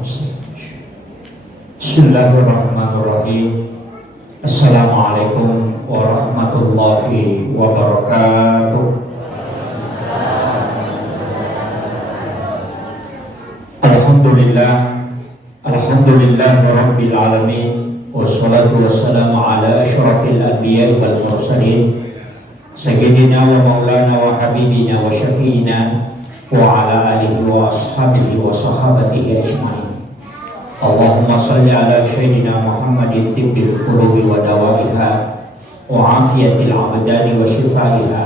Bismillahirrahmanirrahim. Assalamualaikum warahmatullahi wabarakatuh. Alhamdulillah rabbil alamin. Wassalatu wassalamu ala asyrafil anbiya'i wal mursalin sayyidina wa maulana wa habibina wa syafi'ina wa ala alihi wa ashabihi wa sahabatihi ajma'in. Allahumma salli ala sayyidina Muhammadin tibbil qulubi wa dawaiha wa afiyatil abdani wa shifaiha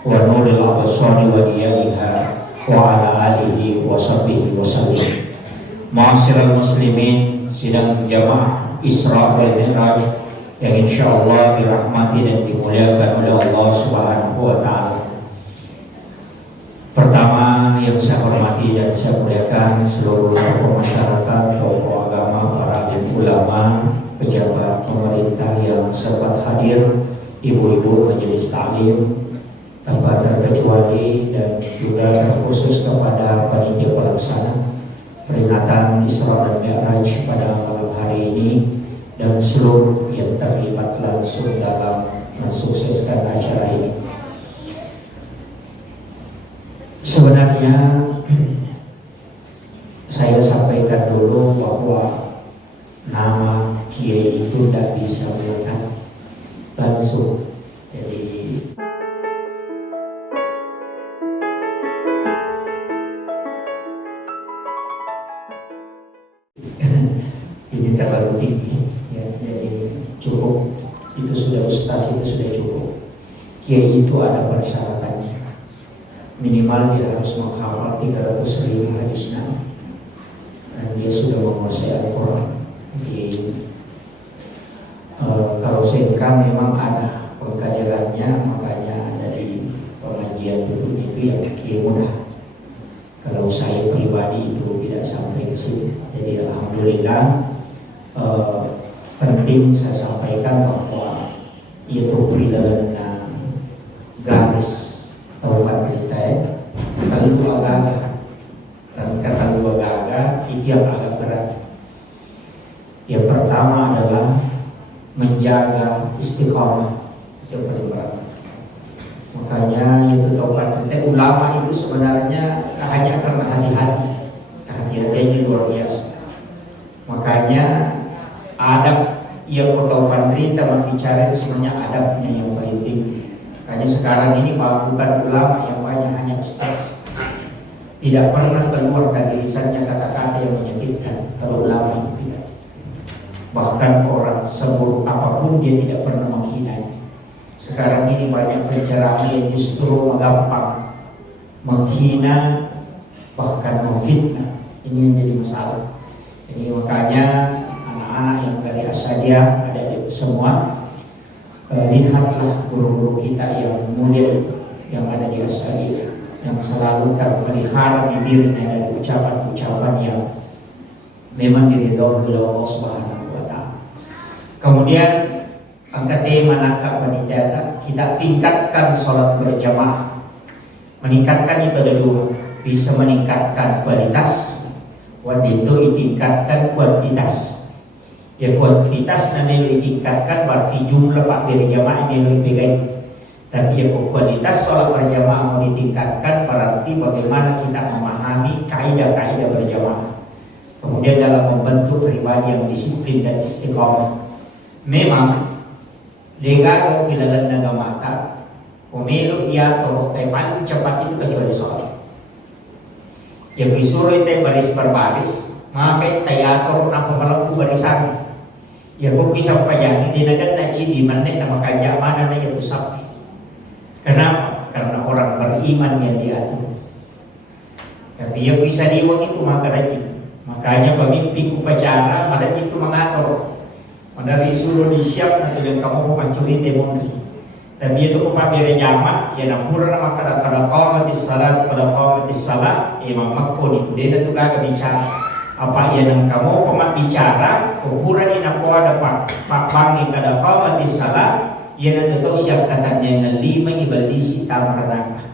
wa nuril absari wa diyaiha wa ala alihi wa sahbihi wa sallim. Ma'asyiral muslimin, sidang jamaah Isra wal Mi'raj yang insyaallah dirahmati dan dimuliakan oleh Allah Subhanahu wa taala. Pertama yang saya hormati dan saya muliakan seluruh tokoh masyarakat, tokoh agama, para alim ulama, pejabat pemerintah yang sempat hadir, ibu-ibu majelis taklim, tanpa terkecuali, dan juga terkhusus kepada panitia pelaksana peringatan Isra dan Mi'raj pada malam hari ini dan seluruh yang terlibat langsung dalam mensukseskan acara ini. Sebenarnya saya sampaikan dulu bahwa nama Kiai itu tidak bisa melekat langsung. Jadi ini terlalu tinggi ya, jadi cukup itu sudah ustaz, itu sudah cukup. Kiai itu ada persyaratannya, minimal dia harus menghafal 300.000 hadis Nabi dan dia sudah menguasai Al-Quran. Kalau singkat memang ada pengkaderannya, makanya ada di pengajian dulu itu yang Kiai mudah. Kalau saya pribadi itu tidak sampai ke situ. Jadi alhamdulillah penting saya sampaikan bahwa itu pilihan garis taubat kita kalau itu agak dan kata dua agak itu yang agak berat. Yang pertama adalah menjaga istiqamah, itu paling berat. Makanya itu taubat kita, ulama itu sebenarnya hanya karena hati-hati, hati-hatinya luar biasa. Makanya adab yang bertaubat kita bicara itu sebenarnya adabnya yang paling tinggi. Makanya sekarang ini bukan ulama yang banyak, hanya ustaz. Tidak pernah keluar dari lisannya kata-kata yang menyakitkan. Kalau ulama itu tidak. Bahkan orang seburuk apapun dia tidak pernah menghina. Sekarang ini banyak penceramah yang justru gampang menghina, bahkan memfitnah. Ini yang jadi masalah. Jadi makanya anak-anak yang dari Asadiyah ada di semua, lihatlah guru-guru kita yang mulia yang ada di Asadiyah, yang selalu terpelihara di dirinya dari ucapan-ucapan yang memang diridhoi oleh Allah Subhanahu wa taala. Kemudian angka tema nangkap panitia, kita tingkatkan sholat berjamaah. Meningkatkan itu ada dua, bisa meningkatkan kualitas, waktu itu ditingkatkan kuantitas. Ya kuantitas nanti ditingkatkan berarti jumlah pak berjamaah ini lebih baik. Tapi ya kualitas sholat berjamaah mau ditingkatkan berarti bagaimana kita memahami kaidah-kaidah berjamaah. Kemudian dalam membentuk pribadi yang disiplin dan istiqomah. Memang lega kilalan naga mata pemilu ia atau paling cepat itu kecuali sholat. Yang disuruh itu baris berbaris, maka teater apa melakukan barisan. Ya kok bisa payah ini naga naci di mana nama kajak mana na itu sapi. Kenapa? Karena orang beriman yang diatur. Tapi yang bisa diuang itu maka rajin. Makanya pemimpin upacara pada itu mengatur. Pada disuruh disiap nanti yang kamu mencuri temoni. Tapi itu upamira jamak ya nampura maka pada qamatis salat imam makpun itu dia itu kagak bicara. Apa ya yang kamu pemat bicara ukuran ini aku ada pak bangi kada qamatis salat ya nanti tahu siap katanya yang 5 ibadi si tamarnaka.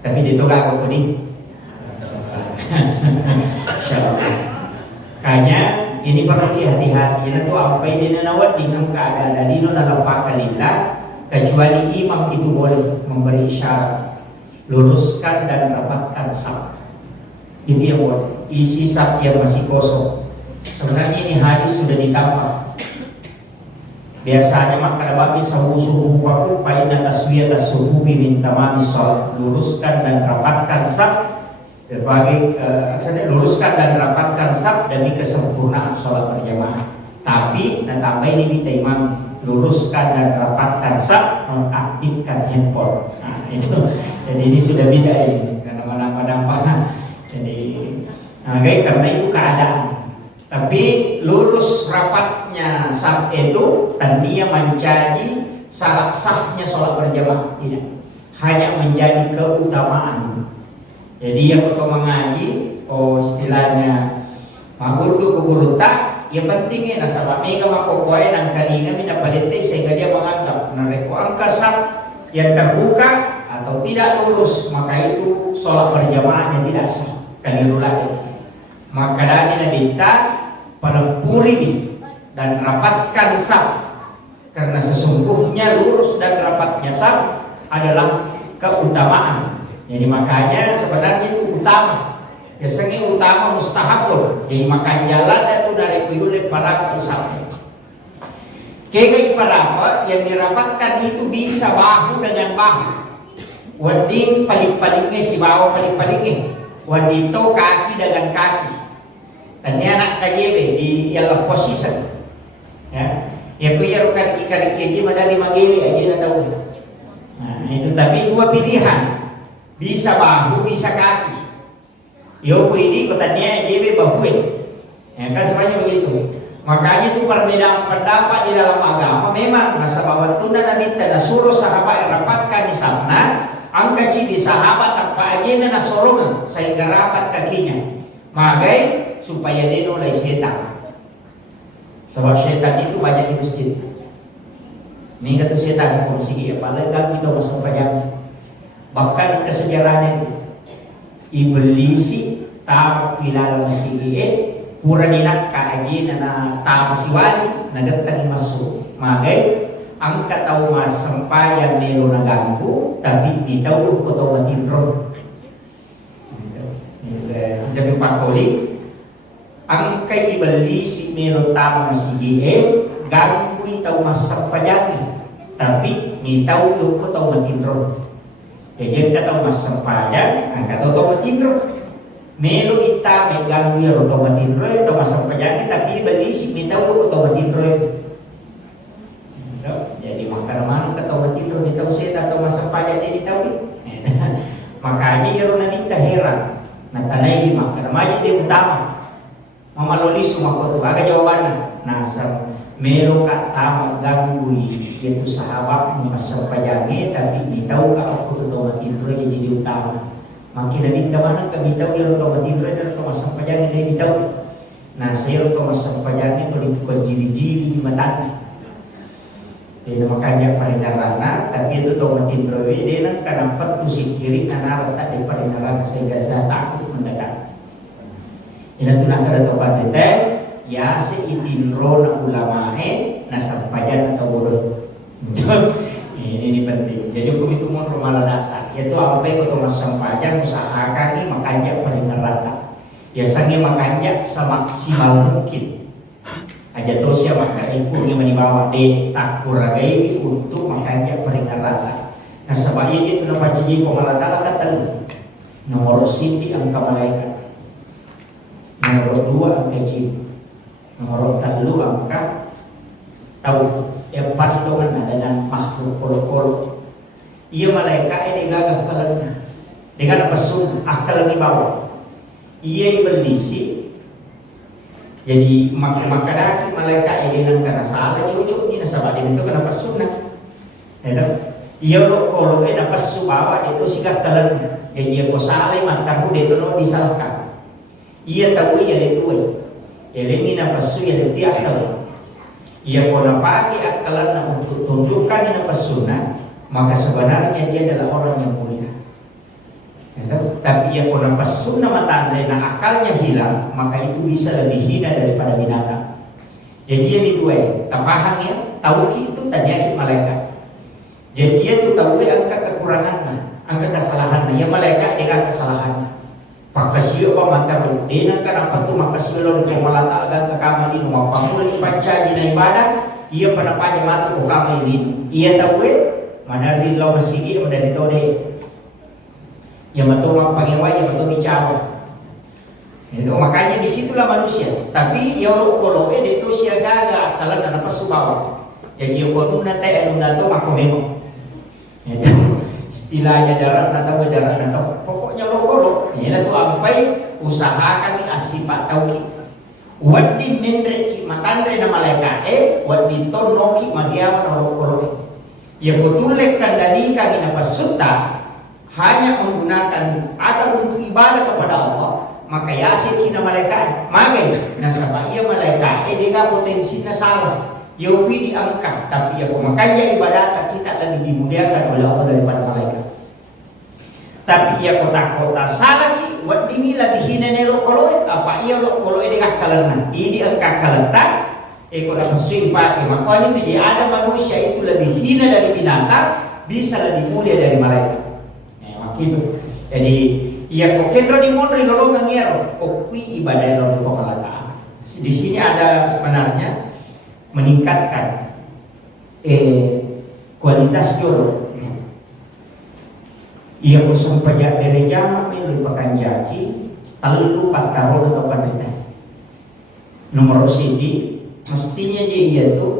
Tapi dia itu kagak kuni Kayaknya ini perlu hati-hati. Ini tuh apa ini nawat dengan keadaan dino dalam pakalillah, kecuali imam itu boleh memberi isyarat, luruskan dan rapatkan saf. Itu yang boleh. Isi saf yang masih kosong. Sebenarnya ini hadis sudah ditambah. Biasanya maka babi subuh waktu faina taswiyat as-subuhi min tamami shalah, luruskan dan rapatkan saf sebagai luruskan dan rapatkan saf demi kesempurnaan sholat berjamaah. Tapi tambah ini kita imam, luruskan dan rapatkan saf, nonaktifkan handphone. Nah, itu jadi ini sudah beda ini karena mana-mana. Jadi karena itu keadaan. Tapi lurus rapatnya saf itu tadinya menjadi syarat sahnya sholat berjamaah, tidak hanya menjadi keutamaan. Jadi yang untuk mengaji, istilahnya magurku guru tak, yang pentingnya nasabah mega makokoy nang kalinga mina palete sehingga dia menganggap nareko angka saf yang terbuka atau tidak lurus, maka itu sholat berjamaahnya tidak sah. Kaliru lagi. Maka dari minta pelempuri dan rapatkan saf, karena sesungguhnya lurus dan rapatnya saf adalah keutamaan. Jadi makanya sebenarnya itu utama. Biasanya utama mustahabun. Jadi makanya jalan itu dari kuyule para isap. Kega iparapa yang dirapatkan itu bisa bahu dengan bahu. Wading paling-palingnya si bawah paling-palingnya. Wadito kaki dengan kaki. Tanya anak KJB di ialah position. Ya. Ya kuya rukan ikari madali magili aja na tahu. Nah, itu tapi dua pilihan. Bisa bahu, bisa kaki. Yo ini kotanya JB bahu. Ya kan semuanya begitu. Makanya itu perbedaan pendapat di dalam agama memang masa bahwa tuna nabi tanda suruh sahabat yang rapatkan di sana, angka di sahabat tanpa aja na sorongan sehingga rapat kakinya. Magai supaya dia nolai setan. Sebab setan itu banyak di masjid. Ini kata setan kongsi apalagi kita masuk pajak. Bahkan kesejarahan itu iblisi tamak kilala masigi pura ninak kaaji na tamak siwali nagatang masuk magai ang kataw mas sampayan nilo naganggu tapi ditaw ko to matinro. Jadi pakoli ang kay iblisi nilo tamak masigi ganggu itaw mas sampayan tapi nitaw ko to matinro. Jadi kata mas sampayan, kata otomatindro, melo ita may ganggu ya otomatindro, atau mas sampayan tapi beli si kita otomatindro. Jadi maka mana kata otomatindro kita usah atau mas sampayan ini tahu. Makanya yaro nanita heran, natanay di maka namanya dia utama, mamaloli semua kau baga jawabannya, nasab melo ka tama ganggu yaitu sahabat masa pajangnya tapi ditahu ka aku otomatis jadi utama makin nanti mana kami tahu dia otomatis dan masa pajangnya dia ditahu. Nah saya masa pajangnya itu ditukan jili-jili di matanya. Jadi makanya parindarana tapi itu otomatis dia nak kenapa tu si kiri kanan letak di parindarana sehingga saya takut mendekat. Ini tunang kada tempat detail ya si itinro na ulamae na sampayan atau bodoh. Ini penting. Jadi hukum itu mau rumah dasar. Yaitu apa yang kita sampaikan usahakan ini makanya paling rata. Biasanya makanya semaksimal mungkin. Aja terus ya maka ibu yang menimbawa de tak kuragai untuk makanya paling rata. Nah sebabnya itu kenapa jadi pemalata kata nomor siti angka malaikat, nomor 2 angka jin, nomor 3 angka tahu. Yang pas dengan adanya makhluk kolok-kolok. Ia malaikat ini gagah kalanya dengan pesum akal di bawah. Ia berlisi. Jadi maka daki malaikat ini dengan karena salah cucuk ini nasabah itu kenapa sunnah. Ia kolok ini pas bawah itu sikap kalanya. Jadi ia salah matamu dia kalau disalahkan. Ia tahu ia itu. Ia ini nafsu ia tiakal. Ia pun pakai akalan untuk tunjukkan yang apa sunnah, maka sebenarnya dia adalah orang yang mulia. tapi ia kena pasuna matandai na akalnya hilang, maka itu bisa lebih hina daripada binatang. Jadi dia dua, tapahang ya, tauki itu tadiaki malaikat. Jadi dia tu tahu angka kekurangannya, angka kesalahannya. Ya malaikat dengan kesalahannya. Pakasio pa mantaru, dia kan apa tu makasio lo yang malata agak ke kamar ini, mau pamuli panca di ibadah, ia pernah panjang mata ke kamar ini. Ia tahu mana di lo masigi, mana di tode. Yang betul orang pangewai, yang betul bicara. Itu makanya disitulah manusia. Tapi ya kalau itu siaga agak kalau ada pas subawa. Jadi kalau nanti ada nanti aku memang. Itu istilahnya darah atau darah atau pokoknya lo. Ini tu ampai usahakan asipat tauki. Wadi mendreki matandai na malaikat wadi tonoki magiaman lo. Ya betul kandalika gina pasutta hanya menggunakan atau untuk ibadah kepada Allah, maka yasin kina malaikat magen nasaba ia malaikat dia potensi salah yopi diangkat, tapi ya makanya ibadah kita lebih dimuliakan oleh Allah daripada malaikat. Tapi ia kota-kota salah ki wadimi lebih hina nero koloi apa ia lo koloi dengan kalana ini angkat kalanta kota mesin pakai makanya jadi ada manusia itu lebih hina dari binatang bisa lebih mulia dari malaikat. Gitu. Jadi ia kokendro di mondri nolongan ngero kokwi ibadah lo di pokalata. Di sini ada sebenarnya meningkatkan kualitas jodoh. Ia usung pajak dari jama milik pakan jaki terlalu pataro atau pandita. Nomor sini mestinya dia itu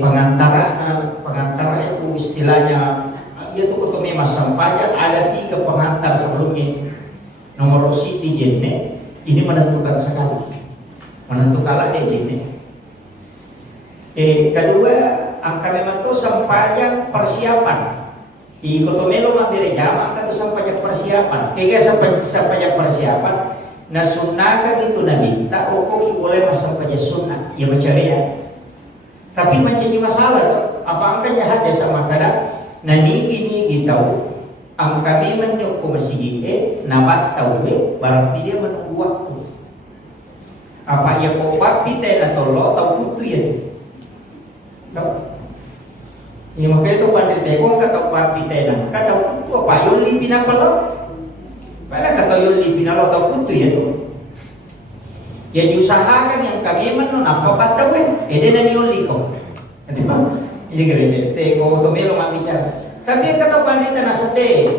pengantara itu istilahnya itu kutumnya masam pajak ada 3 pengantar sebelumnya. Nomor siti jenne ini menentukan sekali, menentukan dia jenne. Kedua angka memang tu sampajak persiapan. Di kotomelo mabire jama angka tu sampajak persiapan. Kaya sampajak persiapan. Na sunnah kan itu nabi tak okoki boleh masam pajak sunnah. Ya macam ya. Tapi menjadi masalah tu. Apa angka jahat dia sama kadang. Nani kita ang kami menyok kumasigi nabat tahu berarti dia menunggu waktu. Apa ia kopak kita na tolo tahu kutu ya. Tahu? Ini makanya tu pandai tekong kata kopak kita na kata kutu apa yuli pinapalo. Pada kata yuli pinalo tahu kutu ya tu. Ya diusahakan yang kami menon apa batau dia nani yuli ko. Ini keren teko to melo bicara. Tapi kata pandita nasade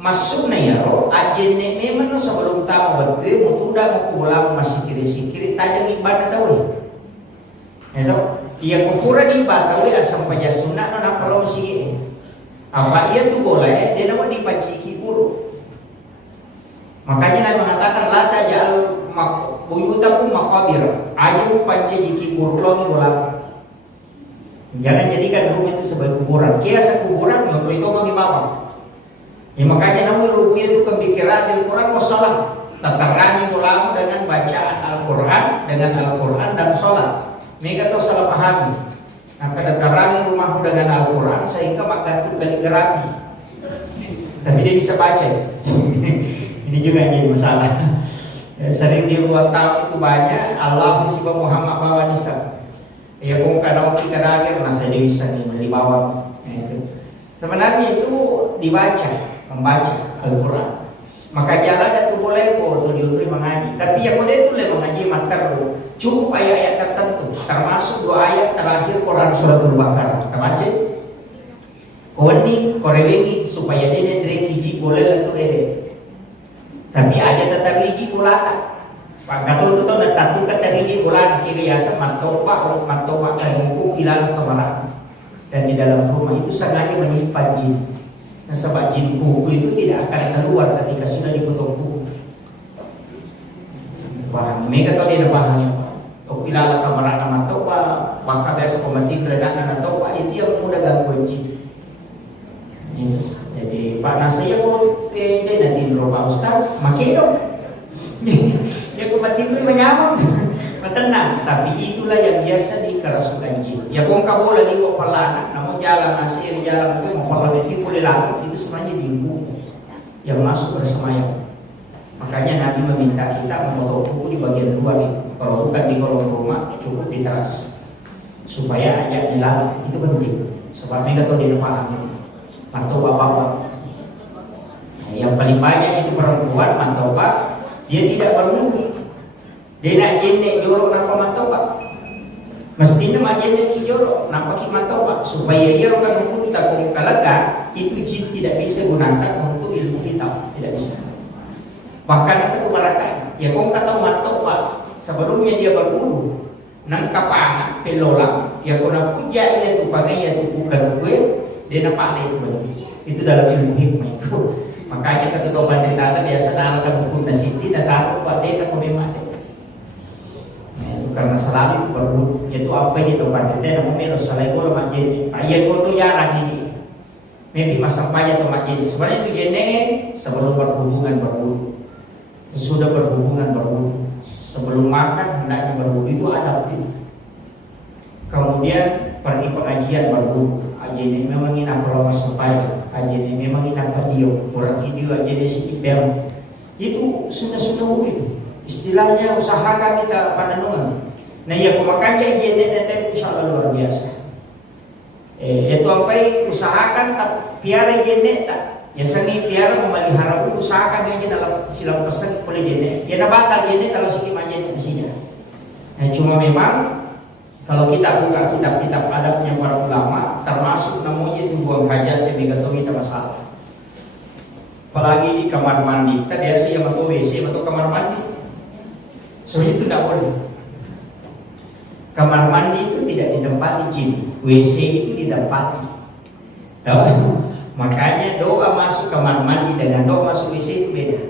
masuk na yaro ajene memang sebelum tahu betul mutuda mau pulang masih kiri tajam ibadah tahu. Itu ia kupura di ibadah tahu asam pajak sunat nona kalau masih apa ia tu boleh dia nama dipaciki guru. Makanya Nabi mengatakan lata jal buyutakum makabir aja mu panciki guru lo bola. Jangan jadikan rumah itu sebagai kuburan. Kiasa kuburan yang itu kami bawa. Ya makanya namun rumah itu kepikiran Al-Quran wassalam. Teterangi ulama dengan bacaan Al-Quran dan sholat. Mereka tahu salah pahami. Maka teterangi rumahmu dengan Al-Quran sehingga maka itu kaligrafi. Tapi dia bisa baca. Ini juga jadi masalah. Sering di luar tahun itu banyak Allah musibah Muhammad bawa nisab. Ya kung kadang kita akhir masa dia bisa di bawah. Sebenarnya itu membaca Al-Quran. Maka jalan itu boleh kok tujuh mengaji. Tapi yang boleh itu mengaji mater cukup ayat-ayat tertentu. Termasuk 2 ayat terakhir Quran surat Al-Baqarah. Terbaca. Koni korelegi supaya dia dari kiji boleh lah tu Tapi aja tetap kiji boleh. Pagkatau itu natatukan dari hiji bulan kiri asa mantopa dan mungku hilang ke barat. Dan di dalam rumah itu sengaja menyimpan jin. Nah sebab jin buku itu tidak akan keluar ketika sudah dipotong buku. Paham? Mereka tahu dia pahamnya. Kau hilang ke barat mantopa, maka biasa komati keredangan mantopa itu yang mudah gangguan jin. Jadi Pak Nasaya kalau dia nanti berubah Ustaz, makin dong. Ya kumatin itu menyamang, tenang. Tapi itulah yang biasa dikerasukan jin. Ya kung kabola di wapalana, namun jalan asir jalan itu mau kalau itu boleh lalu itu sebenarnya dibuku. yang masuk bersemayam. Makanya Nabi meminta kita memotong kuku di bagian luar itu. Kalau bukan di kolong rumah, cukup di teras supaya ajak dilalui. Itu penting. Sebab mereka tahu dia paham atau bapak-bapak. Nah, yang paling banyak itu perempuan mantoba, dia tidak berwudu. Dia nak jendek jorok napa mantoba. Mestinya mak jendek jorok napa ki mantoba supaya dia rokan hukum tak kalaga itu jin tidak bisa gunakan untuk ilmu hitam, tidak bisa. Bahkan itu keberatan. Ya kau kata mantoba sebelumnya dia berwudu nang kapana pelolang ya kena puja ia tu pakai ia tu bukan gue dia nampak itu benar. Itu dalam ilmu hikmah itu. Makanya ketika pandai biasa dalam hukum nasiti dan tahu pada dia memang karena selalu itu berwudu itu apa itu pandai namun meros salai bola majid ayat foto jarang ini maybe masa payah atau majid sebenarnya itu gene sebelum berhubungan berwudu sudah berhubungan berwudu sebelum makan hendaknya berwudu itu ada itu. Kemudian pergi pengajian berwudu aja ini memang ina kalau masa payah aja ini memang ina video orang video aja ini si bel itu sudah wudu istilahnya usahakan kita pandangan. Nah ya pemakainya ini nanti insyaallah luar biasa. Itu apa usahakan tak piara ini tak ya sangi piara memelihara usahakan ini dalam silam pesan oleh jene. Ya nak batal jene kalau sikit aja mestinya. Nah cuma memang kalau kita buka kitab-kitab adabnya para ulama termasuk namanya itu buang hajat yang diketahui kita masalah. Apalagi di kamar mandi, kita biasa yang atau WC atau kamar mandi. So itu tidak boleh. Kamar mandi itu tidak ditempati jin, WC itu ditempati. Makanya doa masuk kamar mandi dengan doa masuk WC itu beda.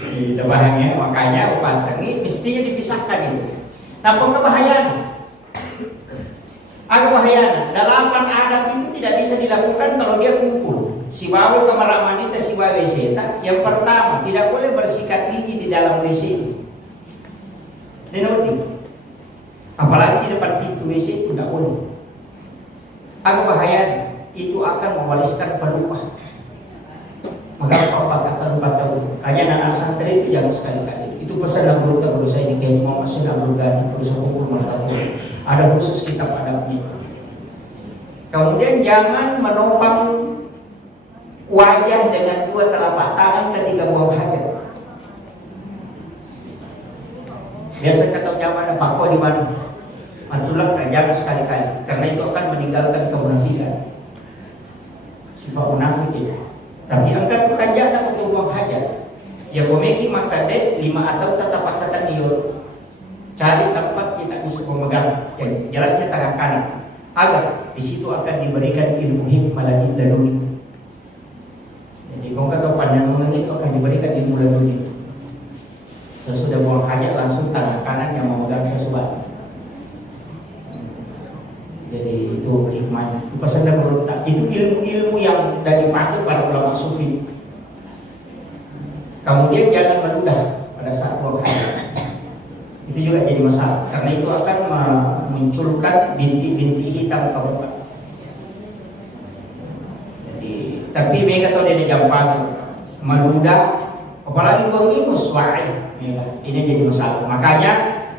Kita paham ya, makanya upasang ini mestinya dipisahkan itu. Nah, kebahayaan. Kebahayaan. Dalapan adab itu tidak bisa dilakukan kalau dia kumpul. Si bawa kamar mandi si bawa WC. Yang pertama, tidak boleh bersikat gigi di dalam WC. Denoti. Apalagi di depan pintu WC itu tidak boleh. Kebahayaan itu akan mewariskan pelupa. Maka apa kata lupa tahu. Hanya anak santri itu jangan sekali-kali. Itu pesan Abdul Gani saya ini kayak mau masuk Abdul Gani berusaha hukum mengetahui. Ada khusus kitab adabnya. Kemudian jangan menopang wajah dengan dua telapak tangan ketika buang hajat. Biasa kata zaman ada pakwa di mana? Mantulah jangan sekali-kali karena itu akan meninggalkan kemunafikan. Sifat munafik itu. Tapi angkat bukan jangan untuk buang hajat. Ya komeki maka dek 5 atau tatapak kata niur. Cari tempat kita bisa memegang. Ya, jalannya tangan kanan. Agar di situ akan diberikan ilmu hikmah dan laduni. Jadi kalau kata pandangan itu akan diberikan ilmu laduni. Sesudah buang hajat langsung tangan kanan yang memegang sesuatu. Jadi itu hikmahnya. Pesan dan menurut itu ilmu-ilmu yang sudah dipakai para ulama sufi. Kemudian jangan meludah pada saat buang hajat. Itu juga jadi masalah karena itu akan memunculkan bintik-bintik hitam kawan. Jadi tapi mereka tahu dia gampang meludah, apalagi buang ingus wae. Ini jadi masalah. Makanya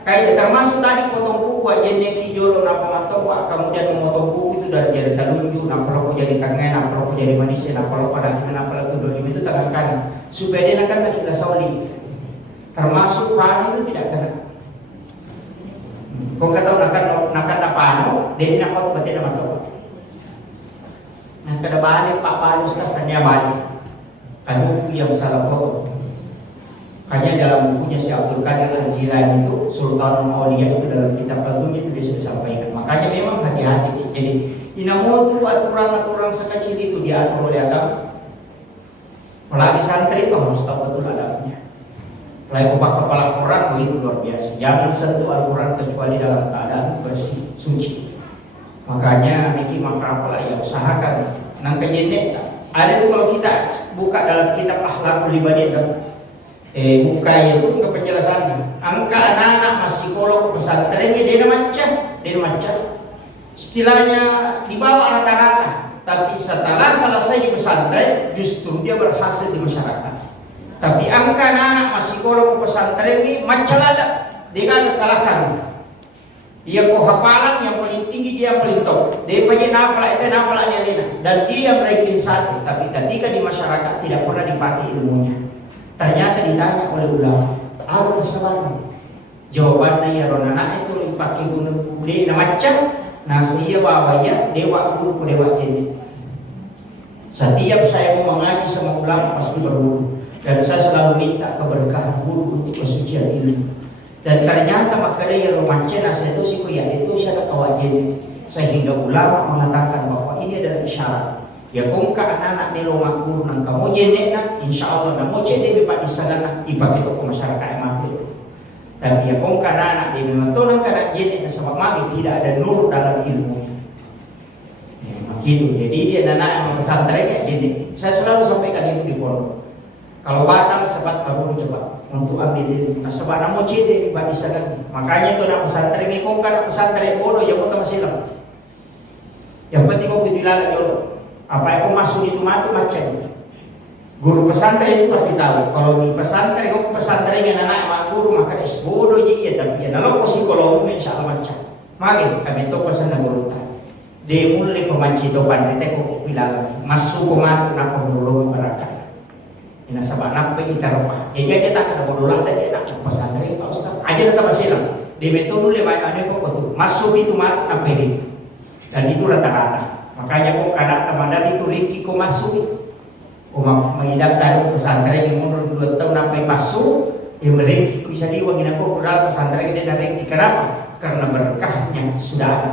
kayak termasuk tadi potong kuku aja neki jolo napa matoa, kemudian memotong kuku itu dari jari telunjuk, napa lo jadi tangan, napa lo jadi manusia, napa lo pada napa lo dulu itu tangan kanan supaya dia akan kita sauli. Termasuk panu itu tidak kena. Kau kata nakan napano, dia nak kau berarti nama tahu. Nah kada balik Pak Palus kastanya balik. Kan yang salah foto. Hanya dalam bukunya si Abdul Qadir Al-Jilani itu Sultanul Auliya itu dalam kitab Al-Ghuni itu dia sudah sampaikan. Makanya memang hati-hati. Jadi inamutu aturan-aturan sekecil itu diatur oleh agama. Apalagi santri itu harus tahu betul adabnya. Apalagi kepala orang begitu luar biasa. Jangan sentuh Al-Quran kecuali dalam keadaan bersih, suci. Makanya niki maka apalah ya usahakan. Nang kejenek ada itu kalau kita buka dalam kitab Akhlaqul Ibadah. Buka itu ke penjelasannya. Angka anak-anak masih kolok ke pesantren dia macam. Istilahnya di bawah rata-rata. tapi setelah selesai di pesantren justru dia berhasil di masyarakat. Tapi angka anak masih sekolah ke pesantren ini macam ada, dia nggak kalahkan. Dia kok hafalan yang paling tinggi, dia yang paling top. Dia punya nafal itu nafal dia, dan dia ranking 1. Tapi ketika di masyarakat tidak pernah dipakai ilmunya. Ternyata ditanya oleh ulama, apa kesalahan? Jawabannya ya ronana itu dipakai guna dia macam. Nah saya bawa ya dewa guru dewa ini. Setiap saya mau mengaji sama ulama pasti berwudu, dan saya selalu minta keberkahan guru untuk kesucian ilmu. Dan ternyata makanya yang romancena saya itu sih ya itu saya kawajen, sehingga ulama mengatakan bahwa ini adalah isyarat. Ya kung ka anak-anak ni rumah guru nang kamu jenek na, insya Allah namo cedek dapat disagana ipakai toko masyarakat yang mati itu. Tapi ya kung ka anak di memang tu nang kana jenek na sebab mati tidak ada nur dalam ilmunya. Ya, begitu. Jadi dia anak yang pesantren ya jenek. Saya selalu sampaikan itu di pondok. Kalau batal sebat baru cepat untuk ambil diri. Nah sebab namo cedek dapat disagana. Makanya tu nak pesantren ni kung ka pesantren bodoh ya kau tak silam. Yang penting kau kutilan jolo. Apa yang kau masuk itu mati macam. Guru pesantren itu pasti tahu. Kalau di pesantren kau ke pesantren yang anak mak guru maka es bodoh je ya tapi ya kalau kau psikolog insya Allah macam. Mungkin kami tu pesan guru tadi. Dia mulai pemanci topan kita kau bilang masuk kau mati nak penolong berakat. Ini sebab nak pergi taruh. Jadi kita tak ada bodoh lah dia nak cek pesantren Pak Ustaz. Aja tetap silam. Dia betul mulai banyak ada kau tu masuk itu mati nak pergi. Dan itu rata-rata. Makanya kok kadang teman itu Riki kok masuk menghidap taruh pesantren yang umur 2 tahun sampai masuk yang mereka bisa diwangin aku kurang pesantren ini dari Riki. Kenapa? Karena berkahnya sudah ada.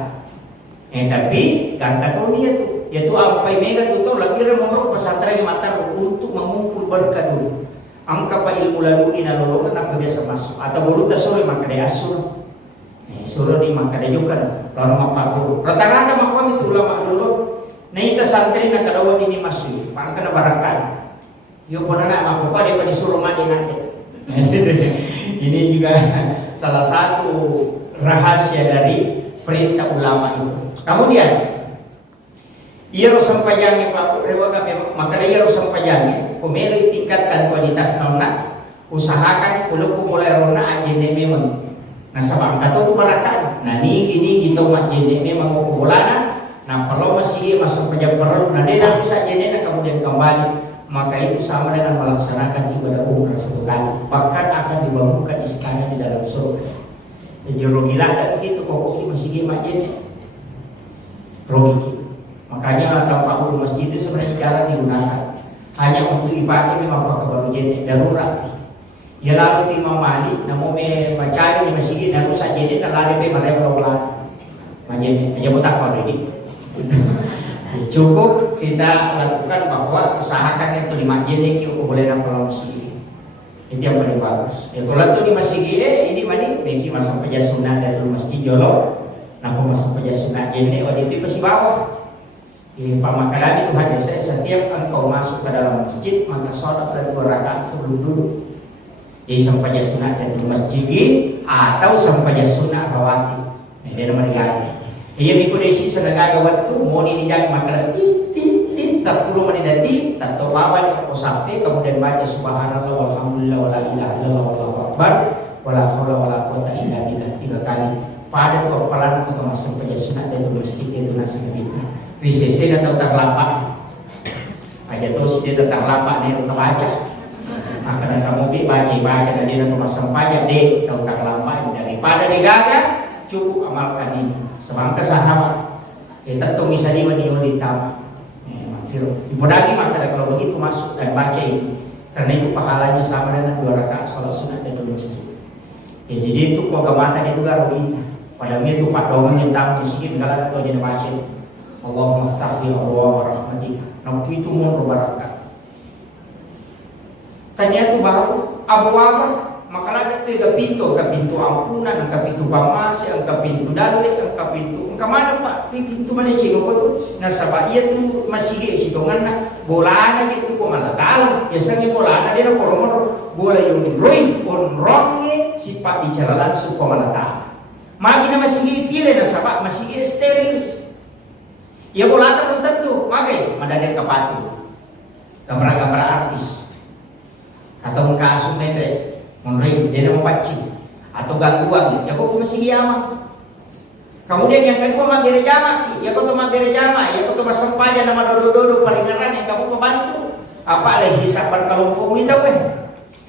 Tapi kata tahu dia tuh yaitu apa mega tuh lagi remor pesantren yang mata untuk mengumpul berkah dulu. Angka pa ilmu lalu ini nolongan apa biasa masuk atau guru tasuri maka dia asur. Suruh di maka dia juga kalau mak guru rata-rata mak itu ulama dulu. Nah kita santri nak kadawan ini masuk, pangkana barakan. Yo pun anak mak kau dia disuruh mati nanti. Ini juga salah satu rahasia dari perintah ulama itu. Kemudian ia harus sampaikan Pak Rewa KP maka dia harus sampaikan pemilik tingkatkan kualitas nona usahakan kalau mulai rona aja memang. Nah sabang kata tu barakan. Nah ni gini gitu mak jadi memang mau bolana. Nah kalau masih masuk perlu, nah dia dah bisa jadi kemudian kembali. Maka itu sama dengan melaksanakan ibadah umrah sekali. Bahkan akan dibangunkan istana di dalam surga. Jadi rogi lah gitu kokoki masih gimana jadi rogi. Makanya tanpa ulu masjid itu sebenarnya jarang digunakan. Hanya untuk ibadah memang pakai baru jadi darurat. Ya lalu Imam Malik, namun baca di masjid dan rusak jadi dan lalu mereka ulang. Majid aja buat apa ini? Cukup kita lakukan bahwa usahakan itu di masjid ini kita boleh nampak masjid. Itu yang paling bagus. Ya kalau tu di masjid ini mana? Bagi masa pejah sunat dari masjid jolo, nampak masa pejah sunat jadi waktu itu masih bawah. Di pemakaran itu hanya saya setiap engkau masuk ke dalam masjid maka sholat dan 2 rakaat sebelum duduk. Jadi sampai sunat dari masjid atau sampai sunat rawatib. Ini nama dia. Ia bikodesi senaga waktu mau dijang makanan tit 10 menit nanti atau bawa sampai kemudian baca subhanallah walhamdulillah wala ilaha illallah wallahu akbar wala haula wala quwata illa billah 3 kali. Pada kepalan atau sampai sunat dari masjid itu nasi kita. BCC atau terlambat. Aja terus dia terlambat nih untuk baca. Karena kamu baca dan dia untuk masang pajak deh tahu tak lama daripada digagal cukup amalkan ini semangka sahabat kita tuh misalnya di tamu dimudahkan maka kalau begitu masuk dan baca ini karena itu pahalanya sama dengan 2 rakaat salat sunat dan masjid. Ya, jadi itu kok kemana itu gak kita padahal itu pak dongan yang tamu masjid kalau atau jadi baca Allahumma ftahli Allah rahmatika nah itu mau berbarakah. Tanya tu baru abu-abu maka ada tu ke pintu ampunan, ke pintu pamasi, ke pintu dalek, ke pintu ke mana pak? Pintu mana cik apa tu? Nasabah ia tu masih ke situ mana bola ada gitu kok malah dalam biasanya bola ada dia korong bola yang roy onronge sifat bicara langsung kok malah dalam. Magi masih pilih nasabah masih steril. Ya bola belum tentu, makai madaden kapatu. Gambar-gambar artis. Atau kasus metre, menurut dia mau paci atau gangguan, ya kok masih giama. Kemudian yang kedua magere jama, ya kok magere jama, ya kok masampaja nama dodo-dodo paringaran yang kamu membantu. Apa lagi hisap berkelompok itu weh.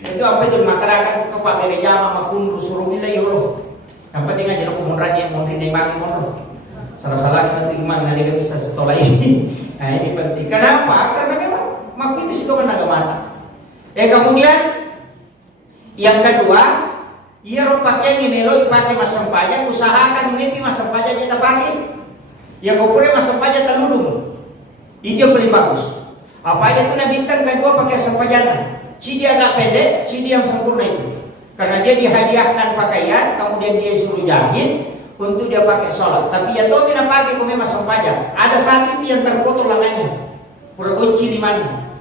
Itu apa itu masyarakat ke magere jama makun suruh nilai yo. Yang penting aja kumunran yang mau dinai maki monro. Salah-salah kita iman nanti bisa sekolah ini. Nah ini penting. Kenapa? Karena memang maku itu sih agama. Kemudian yang kedua, ia pakai melo pakai masam pajak, usahakan mimpi masam pajak kita pakai. Yang kupure masam pajak teludung. Itu yang paling bagus. Apa itu nabi kan kedua pakai sempajana. Cidi agak pendek, cidi yang sempurna itu. Karena dia dihadiahkan pakaian, kemudian dia suruh jahit untuk dia pakai sholat. Tapi ya toh dia pakai kome masam pajak. Ada satu yang terpotong lengannya, pura kunci di mana.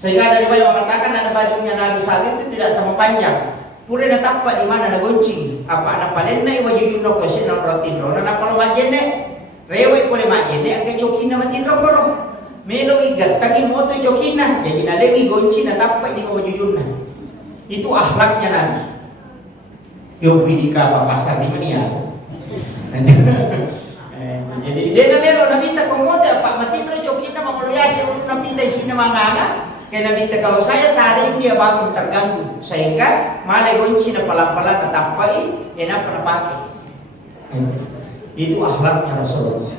Sehingga ada yang mengatakan ada bajunya Nabi saat itu tidak sama panjang. Pura datang di mana ada goncing. Apa anak paling naik wajib indro kosin non rotin ron. Anak kalau majene, rewek boleh majene. Angke cokin nama tindro kono. Melo igat taki moto cokinna. Jadi nalewi goncing datang di wajib yunna. Itu akhlaknya Nabi. Yobi di kapa pasar di mana? Jadi dia nabelo Nabi tak komote apa mati pula cokinna mamuluyasi untuk Nabi tak sini mangana. Karena minta kalau saya tarik dia bangun terganggu sehingga malah gonci na pelan-pelan natapai enak pernah pakai. Itu akhlaknya Rasulullah.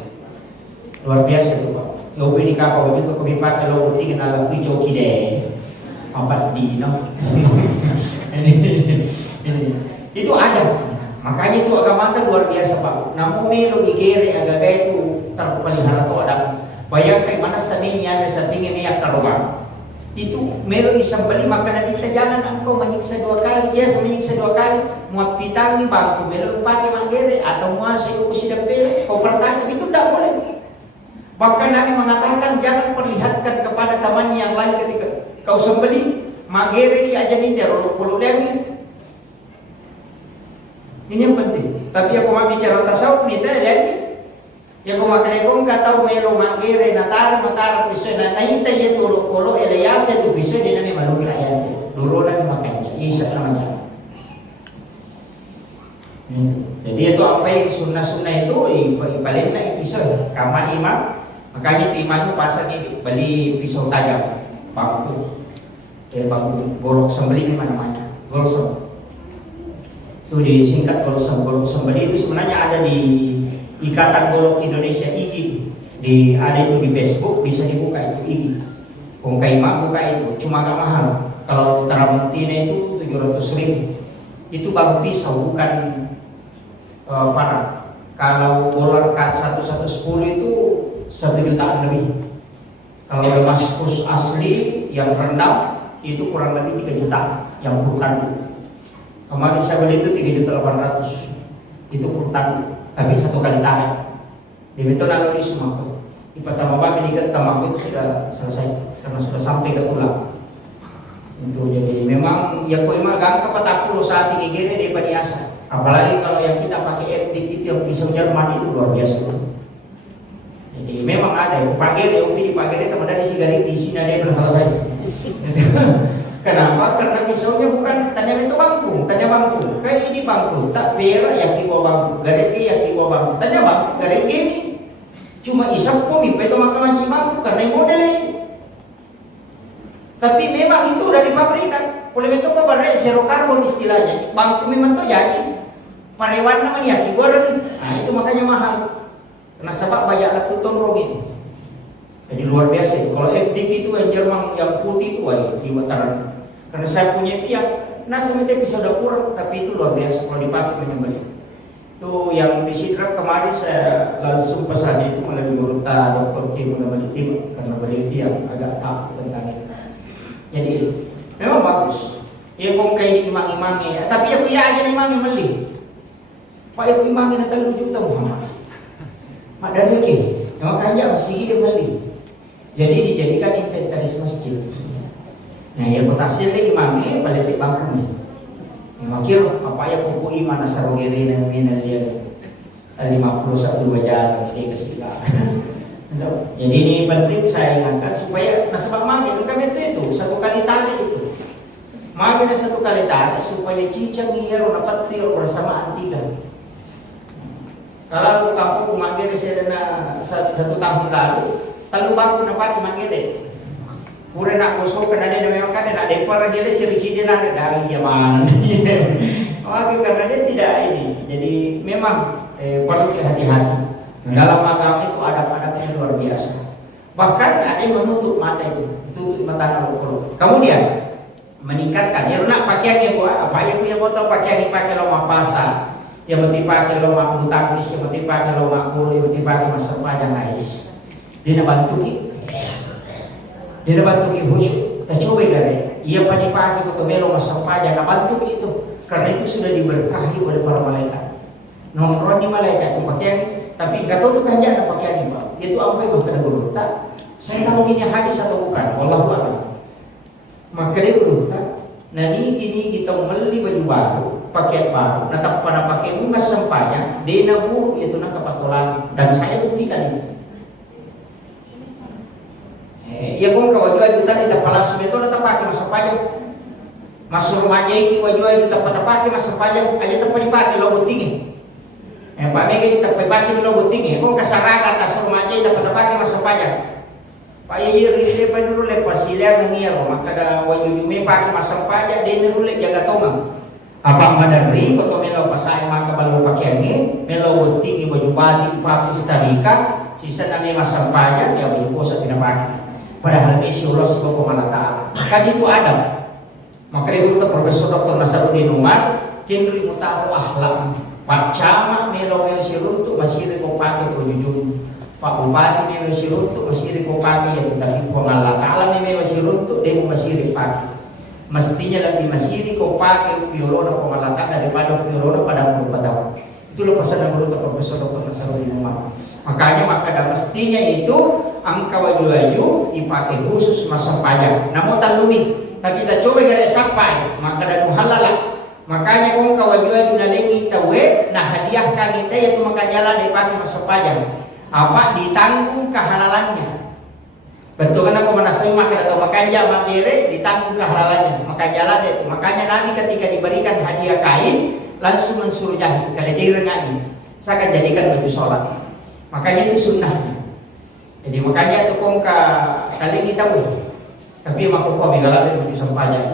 Luar biasa itu Pak. Lobi ni kapal itu kami pakai lobi tinggi na lagu joki deh. Empat dino. Itu ada. Makanya itu agama itu luar biasa Pak. Namun melo igere agak itu terpelihara tu ada. Bayangkan mana seninya ada setinggi ni yang keluar. Itu melo isang bali makanan kita jangan engkau menyiksa dua kali dia menyiksa dua kali muat pitangi bangku melo pakai manggere atau muasa itu sidang pele kau pertanyaan itu tidak boleh. Bahkan Nabi mengatakan jangan perlihatkan kepada teman yang lain ketika kau sembeli manggere ki aja nih terlalu lagi. Ini yang penting. Tapi aku mau bicara tasawuf nih lagi. Ya kung makanekong kataw melo manggere natar piso na naita ya tulo elayasa tu piso di nami malula yan durolan makanya isa naman yan. Jadi itu apa yang sunnah itu ipalit na ipiso kama imam makanya imam itu pasang ini beli pisau tajam bangku golok sembeli di mana-mana golok itu disingkat golok sembeli itu sebenarnya ada di Ikatan Golok Indonesia IGI ada itu di Facebook bisa dibuka itu IGI. Kung kaima buka itu cuma agak mahal. Kalau Tramontina itu 700.000. Itu baru pisau bukan parah. Kalau bolar K1110 itu 1 jutaan lebih. Kalau Damaskus asli yang rendah itu kurang lebih 3 juta yang bukan. Kemarin saya beli itu 3.800.000. Itu puluhan. Tapi satu kali tarik. Demikian lalu di Sumatera. Di pertama kali diikat tamaku itu sudah selesai karena sudah sampai ke tulang. Itu jadi memang ya kau emang gangka patapulo saat ini gini daripada biasa. Apalagi kalau yang kita pakai FD itu yang pisau Jerman itu luar biasa. Jadi memang ada yang pakai yang dipakai teman dari sigaret di sini ada yang selesai. Kenapa? Karena pisaunya bukan tanya itu bangku, kayak ini bangku, tak bera ya kiwa bangku, gede ya kiwa bangku, tanya bangku, gede gini, cuma isap kok itu maka macam bangku karena modelnya. Tapi memang itu dari pabrikan, oleh itu apa barang zero karbon istilahnya, bangku memang tuh jadi, marewan namanya ya kiwa lagi, nah itu makanya mahal, karena sebab banyak latu tonrong itu. Jadi luar biasa itu. Kalau FDK itu yang Jerman yang putih itu di mataran. Karena saya punya itu yang nasi itu bisa udah kurang, tapi itu luar biasa kalau dipakai menyembeli. Itu yang di Sidrak kemarin saya langsung pesan itu melalui Gurta Dr. Kim meneliti karena beliau yang agak takut tentang itu. Jadi memang bagus. Ya kong kayak imang-imangnya, tapi aku ya aja imang beli. Pak aku imangin na 3 juta Muhammad. Mak dari ke, makanya masih dia beli. Jadi dijadikan inventaris masjid. Nah ya potasil lagi imamnya balik bangku nih. Makir apa ya kuku iman asarogiri dan minal dia 51 wajah jadi kesila. Jadi ini penting saya ingatkan supaya nasabah magi kami itu satu kali tarik itu. Magi na satu kali tarik supaya cicang ngiro na patir bersama antigan. Kalau kamu magi saya na satu tahun lalu, talu bangku na pagi magi deh. Pura nak kosong karena dia memang kan nak depar dia ciri-ciri lah dari zaman. Magi karena dia tidak ini. Jadi memang perlu hati-hati. Dalam agama itu ada yang luar biasa. Bahkan ada yang menutup mata itu, tutup mata kalau. Kemudian meningkatkan. Ya nak pakaian yang buat apa? Yang punya motor pakaian dipakai lomba pasar, yang penting pakai lomba bulu tangkis, yang penting pakai lomba guru, yang penting pakai masa panjang guys. Dia bantu khusyuk. Kita coba gare. Ia pada pakai untuk melo masa panjang, bantu itu. Karena itu sudah diberkahi oleh para malaikat. Nomor ni malaikat itu pakaian. Tapi kata tu kan jangan pakai ini pak. Itu apa yang kena guru tak? Saya tahu ini hadis atau bukan. Wallahu a'lam. Maka dia guru tak. Nah ini gini kita beli baju baru, pakaian baru. Nah tak pada pakai emas sempanya. Dia nak guru itu nak kapatulan. Dan saya buktikan ini. Ya kong kawaju itu tadi tak langsung itu nak pakai masa pajak. Masuk rumahnya itu waju itu tak pada pakai masa pajak. Aja tak pada pakai logo tinggi. Pak Mega kita pakai di logo tinggi, kok kasarakan kasur maja dapat pakai masa pajak. Pak Yiri dia dulu lepas silang ngiro, maka ada wajib jume pakai masa pajak dia dulu jaga tongang. Apa madari kok melo pasai maka baru pakai ini, melo tinggi baju batik pakai starika, sisa namanya masa pajak ya baju kosa tidak pakai. Padahal misi Allah subhanahu wa ta'ala. Kan itu ada. Maka itu Profesor Dr. Nasaruddin Umar kinri mutaru akhlak. Pak Camat melo siruntuk masih ko pakai ko jujur. Pak Bupati melo siruntuk masih ko pakai ya tapi Allah Taala melo siruntuk dia masih pakai. Mestinya lebih masih ko pakai piolona pemalatan daripada piolona pada perubatan. Itu lo pesan dari Profesor Dr. Nasaruddin Umar. Makanya mestinya itu angka waju-waju dipakai khusus masa pajak. Namun tak lumi. Tapi kita coba gara sampai maka ada halal. Makanya kung kawaju nalingi tawe, nah hadiah kita yaitu maka jalan dipakai masa pajak. Apa ditanggung kehalalannya. Betul kan aku menasih makan atau makan jamak diri ditanggung kehalalannya. Maka jalan itu. Makanya Nabi ketika diberikan hadiah kain langsung mensuruh jahit. Kalau jadi rengani, saya akan jadikan baju sholat. Makanya itu sunnahnya. Jadi makanya itu kung kalingi tawe. Tapi makhluk kami kalau ada baju sama pajak.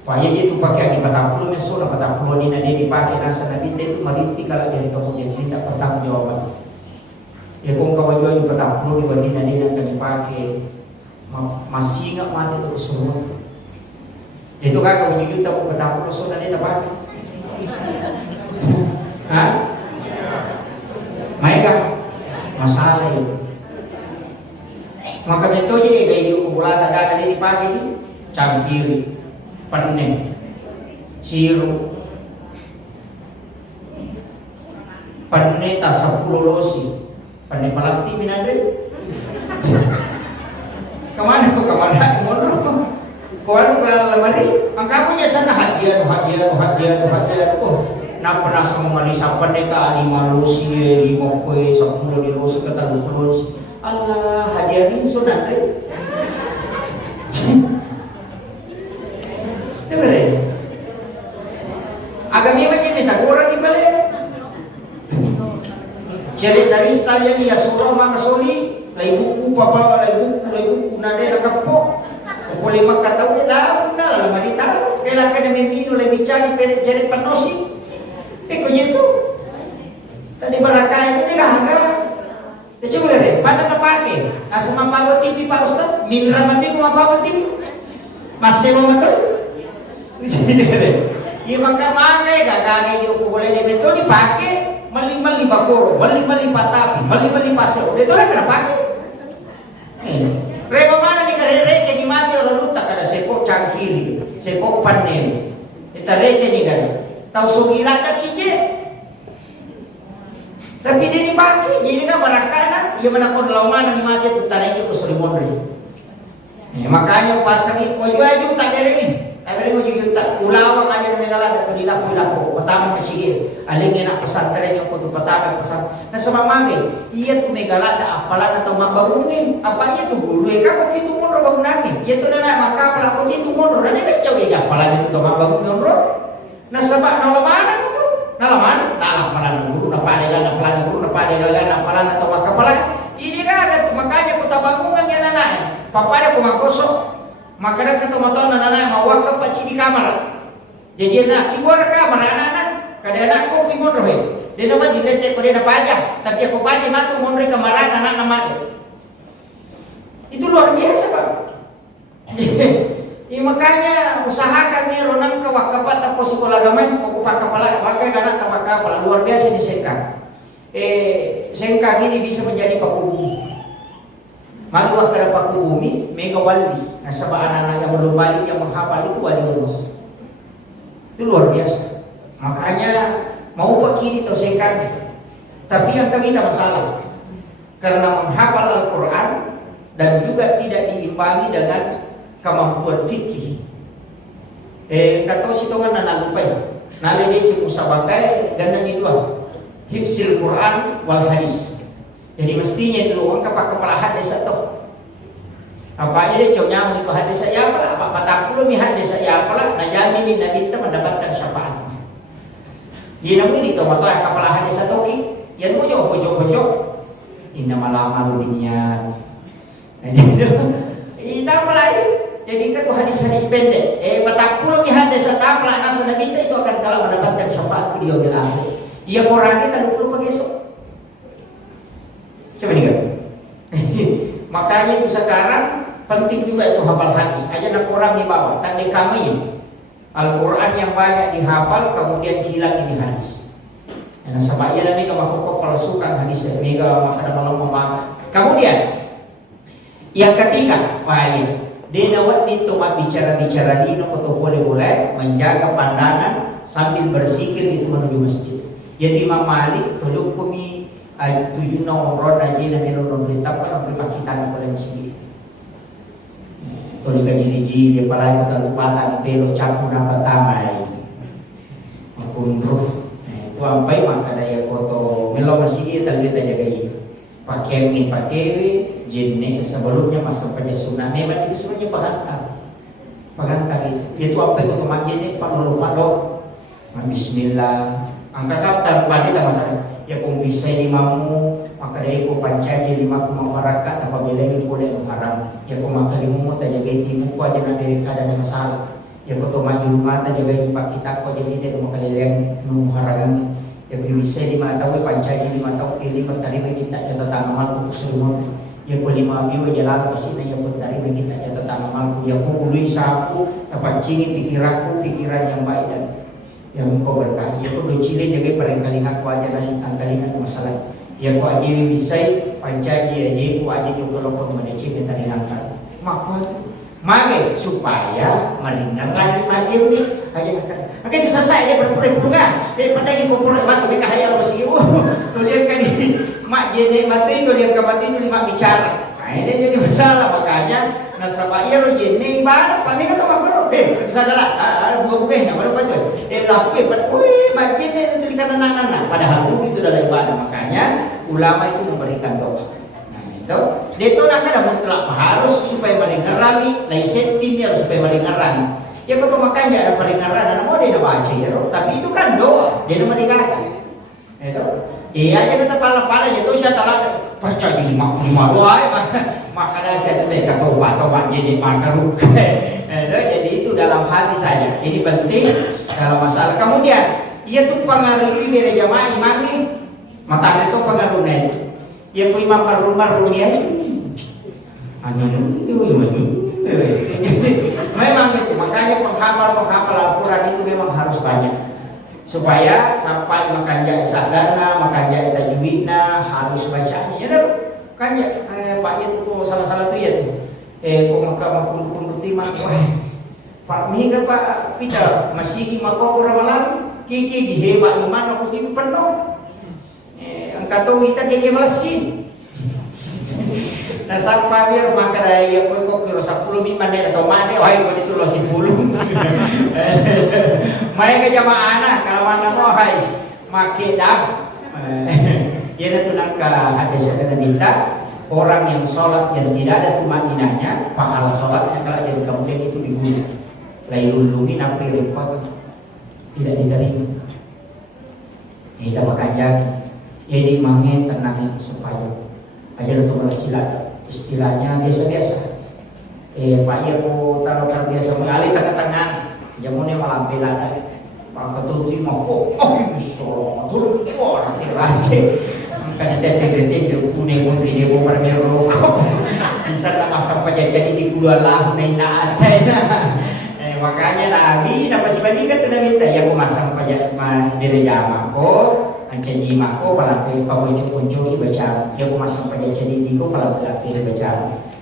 Paya itu pakai di 40 meso, 40 ni nanti dipakai nasa nanti itu meriti kalau jadi kamu jadi tidak bertanggung jawaban. Ya kong kau jual di 40 di nanti nanti dipakai masih ingat mati itu semua. Itu kan kalau jujur tahu 40 so nanti tak pakai. Hah? Mereka masalah itu. Maka itu jadi gaya kumpulan dagangan ini dipakai di cangkiri. Penne, sirup, penne tas 10 losi, penne plastik minade. Kemana? Kau ke lemari? Angka punya sana hadiah. Oh, nak pernah sama Marisa penne ka 5 losi, 5 kue, 10 losi, kata 20 losi. Allah hadiah ini sunat. Agami macam ni tak orang di balik. Jadi dari sekalian ya surah maka soli, lagi buku papa, lagi buku nade nak kapok. Boleh makan tahu ni dah, lah mari tahu. Kela kena meminu lagi cari penosi. Kau tu. Tadi barakai ni dah kan. Coba deh, pada terpakai. Asal mampu TV Pak Ustaz, minra mati ko mampu TV. Masih mau betul? Iya maka gagangnya itu boleh betul dipakai mali bakoro, mali patapi, mali pasir. Itu lah kena pakai. Reba mana nih reke di mati orang lutak ada sepok cangkiri, sepok panen. Kita reke nih kan. Tahu sugira ada kije. Tapi dia dipakai, jadi kan barakana, ia menakut lawan di mati itu tadi itu sulimondri. Makanya pasang ini, mau jual tak dari ini. Tapi mo jujur tak ulama kaya negala dato dilapo-lapo pertama sige alingin ang pesantren yang kutu pertama pesan na sa mamangge iya tu megala na apalan atau mababungin apa iya tu guru ka ko kitu mo ro bagunangin iya tu na maka pala ko kitu mo ro na ka choge ga apalan itu to mababungin ro na sabak nalamana ko tu nalaman na apalan ng guru na padegal na apalan ng guru na padegal na apalan atau maka pala ini ka makanya ko tabangungan yan na papada ko makosok makanan ketemu anak-anak mau wakaf paci di kamar. Jadi anak kibor kamar anak-anak kada anak ko kibor rohe. Dia nama dilete ko dia pajak, tapi aku pajak matu mon re kamar anak nama dia. Itu luar biasa, Pak. Makanya usahakan nih ronang ke wakaf atau sekolah agama aku pakapala pakai anak kapakapala luar biasa di Sengkang. Sengkang ini bisa menjadi paku Maluah ke paku bumi, mega wali. Nah, sebab anak-anak yang belum balik yang menghafal itu wali Allah. Itu luar biasa. Makanya mau pakai itu sengkanya. Tapi yang kami tak masalah. Karena menghafal Al-Quran dan juga tidak diimbangi dengan kemampuan fikih. Kata si tuan anak lupa ya. Nale dia cik musabakai ganang dua. Hifzil Quran wal hadis. Jadi mestinya itu orang kepala hadis atau apa aja dia cownya itu hadis saya apa kata puluh mi hadis saya apa nah jamin ini Nabi itu mendapatkan syafaatnya. Dia namun itu atau kepala hadis atau ki yang mau pojok-pojok ini malam dunia. Ini apa lagi? Jadi itu hadis-hadis pendek. Kata puluh mi hadis atau apa nasa Nabi itu akan kalah mendapatkan syafaat dia di akhir. Ia korang kita 20 besok. Coba dengar. Makanya itu sekarang penting juga itu hafal hadis. Aja nak orang di bawah. Tanda kami Al-Quran yang banyak dihafal kemudian hilang ini hadis. Nah, sebabnya Nabi kalau palsukan hadis mega maka malam memang. Kemudian yang ketiga, baik. Denawat itu bicara-bicara di no boleh menjaga pandangan sambil bersikir itu menuju masjid. Ya Imam Malik tolong kami tujuh nomor aja na meron berita pa ang primakitan ko lang sige. Tuloy ka jini-jini pala ko talupatan pero capo na patamay. Makunro. Itu ampay makadaya ko to melo sige talita jaga iyo. Pakewi jini sebelumnya masa pada sunnah neman itu semuanya pagantag itu ampay ko tumagin panulong do. Bismillah. Angkat daftar padi teman-teman. Ya kung bisa limamu maka dari ko pancaji lima kumaparakat apabila ini boleh mengharam ya kung makalimu ta jaga itimu ko aja na dari kada masalah ya ko to maju mata jaga impak kita ko jadi tidak makalileng mengharangan ya kung bisa lima tahu pancaji lima tahu lima tadi kita catat tanaman ko seluruh ya ko lima biwa jalan pasti na ya ko tadi kita catat tanaman ya ko ului sapu tapancing pikiran yang baik dan yang kau berkah, ya kau docile jaga perengkalingan kau aja dan angkalingan masalah. Ya kau aja bisa pancaji aja kau aja juga lokor meneci kita dilangkar. Maka mage supaya meringan lagi magil ni aja kan. Maka itu selesai dia berpura-pura. Daripada kita kumpul batu mereka hayal masih. Tu dia kan mak jene mati tu dia kabati tu lima bicara. Nah, ini jadi masalah makanya nasabah iya lo jene ibadah kami kata makro sadala ada buah-buahnya baru baca laku makin itu dikatakan anak-anak padahal itu adalah ibadah makanya ulama itu memberikan doa. Nah itu dia itu nak ada mutlak harus supaya mendengarami lain timnya supaya mendengarami ya kata makanya ada pendengaran mau dia baca ya tapi itu kan doa dia mendengarkan itu iya aja tetap pala-pala itu saya telah baca di lima doa makanya saya tuh kata obat jadi makan jadi itu dalam hati saja ini penting dalam masalah kemudian ia tuh pengaruhi dari jamaah imam nih matanya itu pengaruhnya ia pun imam rumah dunia memang itu makanya penghafal Al-Quran itu memang harus banyak supaya sampai makan jaya sadana makan jaya tajwidna harus bacanya ya kan ya Pak itu kok salah-salah tuh ya tuh kok makul timah Pak mi kan Pak Peter masih ki mako ramalan kiki dihewa iman aku itu penuh angkat kita kiki mesin Nasa pamir maka daya ko kiro 10 mi mane atau mane wahai ko ditulo 10. May ka jamaah kalau mana mo hais make dak. Ia tunang ka hadis kata kita orang yang sholat yang tidak ada tumaninahnya pahala sholatnya kalau jadi kemudian itu digunakan. Lailul lumi napi repot tidak diterima. Ini kita makanya jadi mangen tenang supaya aja untuk istilahnya biasa-biasa. Pak ya mau taruh biasa mengalir tengah-tengah jamunya malam bela Pak ketuti mau ini solo turun orang rantai makanya tete kuning ini mau merokok bisa tak masa penjajan di puluhan lah naik makanya Nabi dapat sebandingkan dengan minta ya aku masang pajak dari jamako ancaji mako palape pamunjuk-unjuk baca ya aku masang pajak jadi diku palape baca.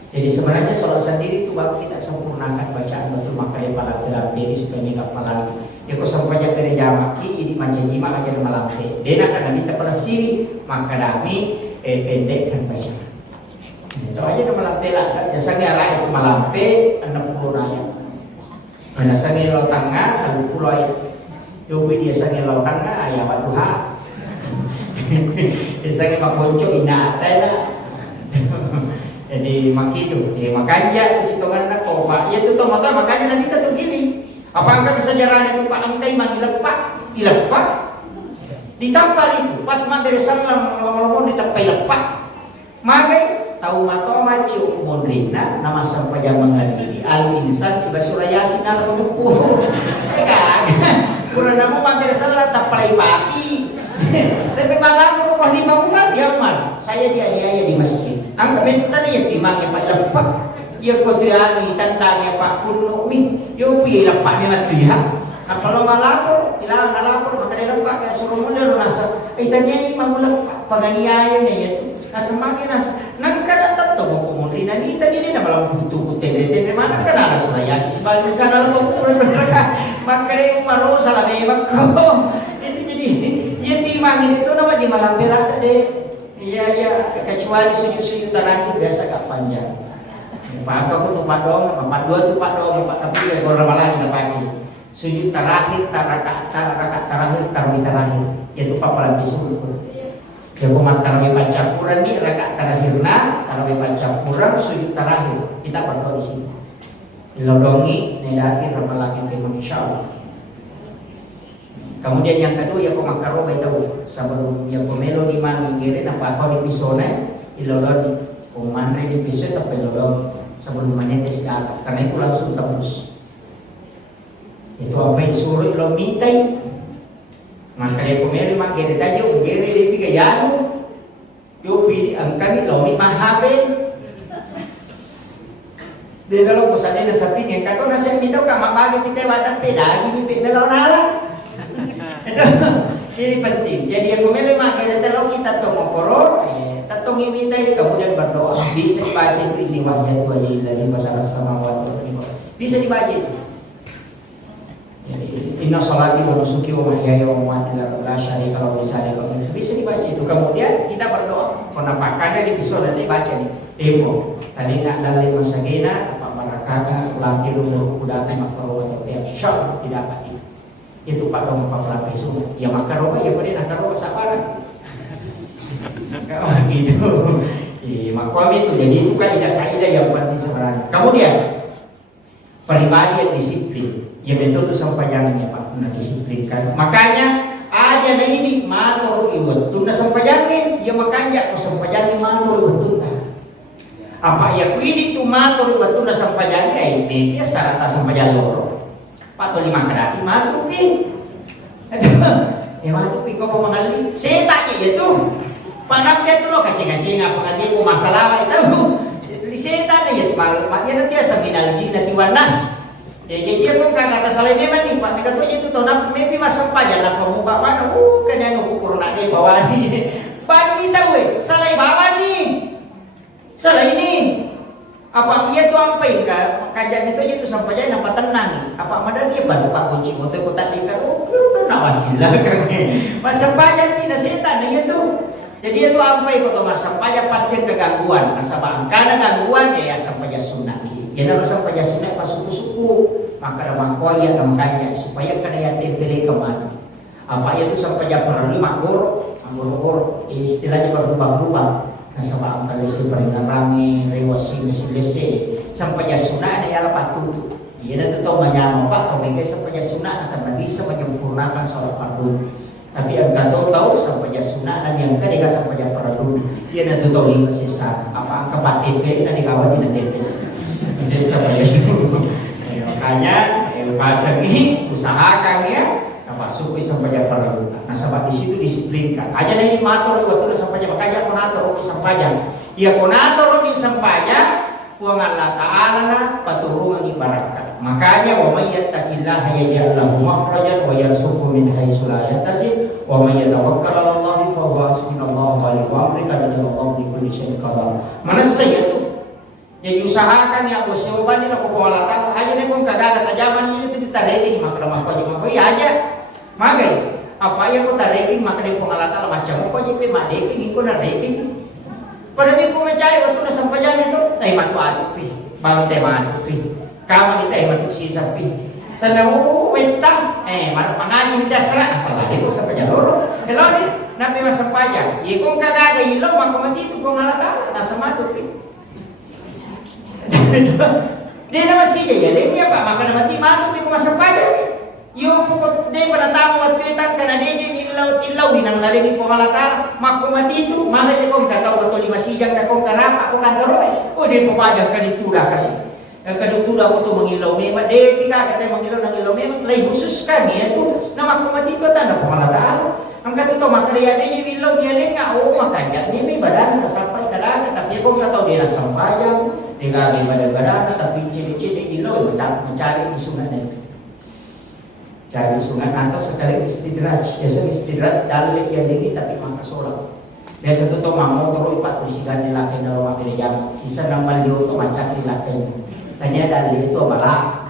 Jadi sebenarnya sholat sendiri itu baru kita sempurnakan bacaan betul makanya palape ini supaya nggak malam ya aku sampainya dari jamaki ini ancaji mak aja malam dena karena minta pada siri maka Nabi pendekkan bacaan itu aja malam lah ya saya itu malam 60 ayat. Karena sange lo tangga kalau pulau yobi dia sange lo tangga ayam duha. Dia sange makonco ina atena. Jadi makitu, makanya sitongan ko Pak. Ya itu tomato makanya nanti kita tuh gini. Apakah kesejarahan itu Pak angkai mangilepak, ilepak? Ditampar itu pas mamberesan lama-lama ditapai lepak. Magai tahu mato macu mondrina nama sampai zaman ini al insan si basurayasi nal kupu kan kurang nama mampir salah taplay papi tapi malam rumah di bangunan yang mana saya dia di masjid angkat minta dia timangnya Pak lepak dia kotiani tandanya Pak Punumi yo pi lepak memang dia kalau malam hilang lapor maka dia lepak ya suruh mundur rasa tanya ini mau lepak penganiayaan ya nah semakin nang kada tato mo kumundrina ni tadi ni na malang butuh tete mana kana ala surayasi sebalik sana lo mereka makare umaro salah memang ko jadi ya timangin itu nama di malam berat deh iya kecuali sujud terakhir biasa gak panjang Pak aku tuh Pak dong Pak dua tuh Pak dong Pak tapi ya kalau lagi nggak pagi sujud terakhir rakaat terakhir tarawih terakhir itu Pak paling disuruh ya kumat tarawih pancapuran nih rakaat terakhirna tarawih pancapuran sujud terakhir kita berdoa di sini dilodongi nedaki ramalaki timur insyaallah. Kemudian yang kedua ya kumat karoba itu sebelum ya pomelo di mana ngire apa di pisone dilodoni kumandre di pisone tapi lodong sebelum menetes darah karena itu langsung tembus itu apa yang suruh lo mitai maka dia pemilih makin aja ugere dia tiga yanu yo pilih angka ni lomi mahabe dia kalau pesannya nasapi ni kata nasi minta kak mabagi kita wadah pedagi bibit melonala ini penting jadi yang pemilih makin kalau kita tunggu koror tatungi minta kemudian berdoa bisa dibaca itu ini wahya tu aja dari masalah samawat bisa dibaca itu. Inna sholati wa nusuki wa mahyaya wa mamati la syarika lahu bisa dibaca itu. Kemudian kita berdoa. Penampakannya di episode nanti baca nih. Demo. Tadi nggak dalil masagina apa barakaka laki dulu udah makro atau ya syok tidak dapat itu Pak dong Pak lapis ya makro ya boleh nakaro sabaran. Kayak gitu. Makom itu jadi itu kaidah yang penting sebenarnya. Kemudian pribadi yang disiplin. Ya betul itu sampai jangannya Pak, nah disiplinkan. Makanya ada na ini matur iwat, tuna sampai jangan, ya makanya aku sampai jangan matur iwat tuna. Apa ya ku ini tu matur iwat tuna sampai jangan, dia sarata sampai jangan loro. Pak tu lima kedaki matur pin, matur pin kau mengalih. Saya tanya ya tu, panam dia tu lo kacing-kacing apa ngali ku masalah itu. Jadi saya tanya ya, maknya nanti asaminal jin nanti wanas. Ya jadi aku kata salah memang nih Pak, mereka tuh itu tahun apa, maybe masa paja lah pemubah mana, kayaknya nunggu kurang nih bawa nih, ban kita salah bawa nih, salah ini, apa dia tuh sampai kajian itu sampai aja nampak tenang nih, apa mana dia pada Pak kunci motor kota nikah, kena wasilah kan, masa paja nih nasihat adanya tuh, Jadi itu apa ikut mas sampaja pasti kegangguan. Nasabah karena gangguan ya sampaja sunnah. Ya nama sampaja sunnah pas suku-suku maka nama kau ya makanya supaya kena ya tempel kemana. Apa itu sampaja perlu makgur istilahnya berubah-ubah. Nasabah kali si peringarangi rewasi nasi sampaja sunnah ada ya lepas tutup. Ia itu tahu menyama pak atau mereka sampaja sunnah akan bisa menyempurnakan sholat fardu. Tapi yang kau tahu sampai sunnah dan yang kedua sampai fardu dia nanti tahu lima sisa apa kepat TP dan dikawal di TP sisa itu makanya bahasa ini usahakan ya masuk sampai fardu. Nah sebab di situ disiplinkan aja lagi matur waktu sampai makanya konator sampai ya konator sampai Puang Allah Ta'ala paturungan ibaratkan. Makanya wa may yattaqillaha yaj'al lahu makhrajan wa yarzuqhu min haitsu la yahtasib wa may yatawakkal 'ala Allahi fa huwa hasbunallahu wa ni'mal wakil qad Allahu bi kulli syai'in qadir. Mana saya itu? Ya usahakan ya usahakan ni aku pawalatan aja ni kung kagak tajaman ini tu ditarekin maka ya aja. Magai apa ya ko tarekin maka di pengalatan macam ko jipe madekin ko na rekin. Pada minggu mencari waktu na sampajan itu, tayo matuato pi, bago tayo matuato pi, kama ni tayo matusisa pi. Sa namuwentang, mangaji ni dasra, nasa lagi po sampajan loro. Hello ni, nabi masampajan, kung kagagay ilo, makumatito kung alata, nasa matuato pi. Di naman siya, yan niya pa, maka naman di matuato pi kung masampajan. Yung pukot din panatamo at kitang kanadin ilaw hinang nalingin po malata makumatito mahal kong kataw to lima sijang kakong karapa ako kandaroy o di pumajang kanitura kasi ang kanitura ko to mangilaw mema di ka katay mangilaw ng ilaw mema lay husus ka niya to na makumatito tanda po malata ang katuto makariya din yung ilaw niya nga o makanya ni may badan kasampay kalaga tapi kung kataw di nasampayang di kagi badan tapi cili-cili ilaw mencari isungan na ito. Cari sungai atau sekali istidraj, biasa istidraj dalil yang lagi tapi mangka sholat. Biasa tu mau turun 4 tusigan nilai dalam waktu jam, sisa nama dia tu macam nilai. Tanya dalil itu malah,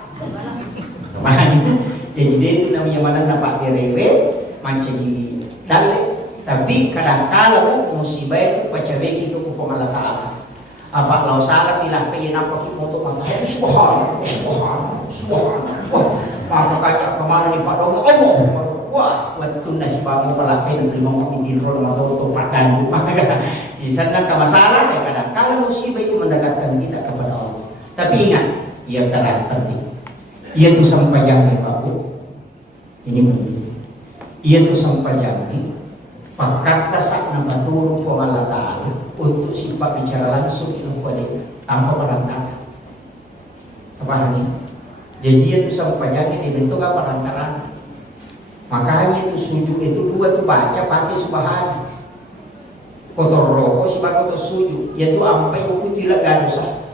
teman. Jadi itu namanya mana nampak direwe, macam di dalil. Tapi kadang-kadang musibah itu pacabeki itu Allah Taala. Apa lau salah pilah kayak apa kita untuk mengatakan subhan. Maka kaca kemana di padong wah waktu nasi bangun pelakai dan terima menginjil roh atau padan di sana masalah ya kadang kalau musibah itu mendekatkan kita kepada Allah tapi ingat yang penting ia tu sampai yang babu ini penting ia tu sampai yang pakat tasak nama turun ke Allah Ta'ala untuk sifat bicara langsung kepada tanpa perantara apa halnya. Jadi itu sampai penyakit dibentuk apa lantaran. Makanya itu sujud itu dua tuh baca pakai subhana. Kotor rokok si kotor sujud. Yaitu ampai buku tidak dosa.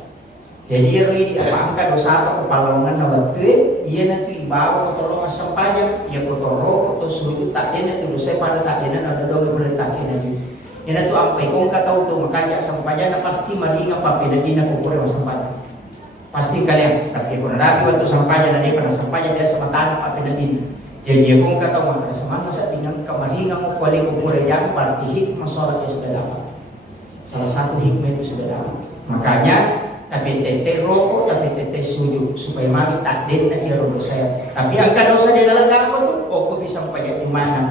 Jadi ini apa angka dosa atau kepalongan nawat ia nanti bawa kotor rokok sampainya. Ya kotor rokok atau sujud tak dia nanti dosa pada tak dia ada dong boleh tak dia nanti. Ia nanti ampai kau nggak tahu tuh makanya sampainya pasti malinga pakai dan dina kumpul sampainya. Pasti kalian tapi kalau Nabi waktu sampainya dan dia pada sampainya dia sama tanah apa dan ini jadi aku nggak tahu mana sama saat tinggal kemarin kamu kuali umur yang berarti hikmah sholat dia sudah dapat salah satu hikmah itu sudah dapat makanya tapi tete rokok tapi tete sujud supaya mari takdir dan ia rodo saya tapi angka dosa di dalam apa tuh aku bisa sampai di mana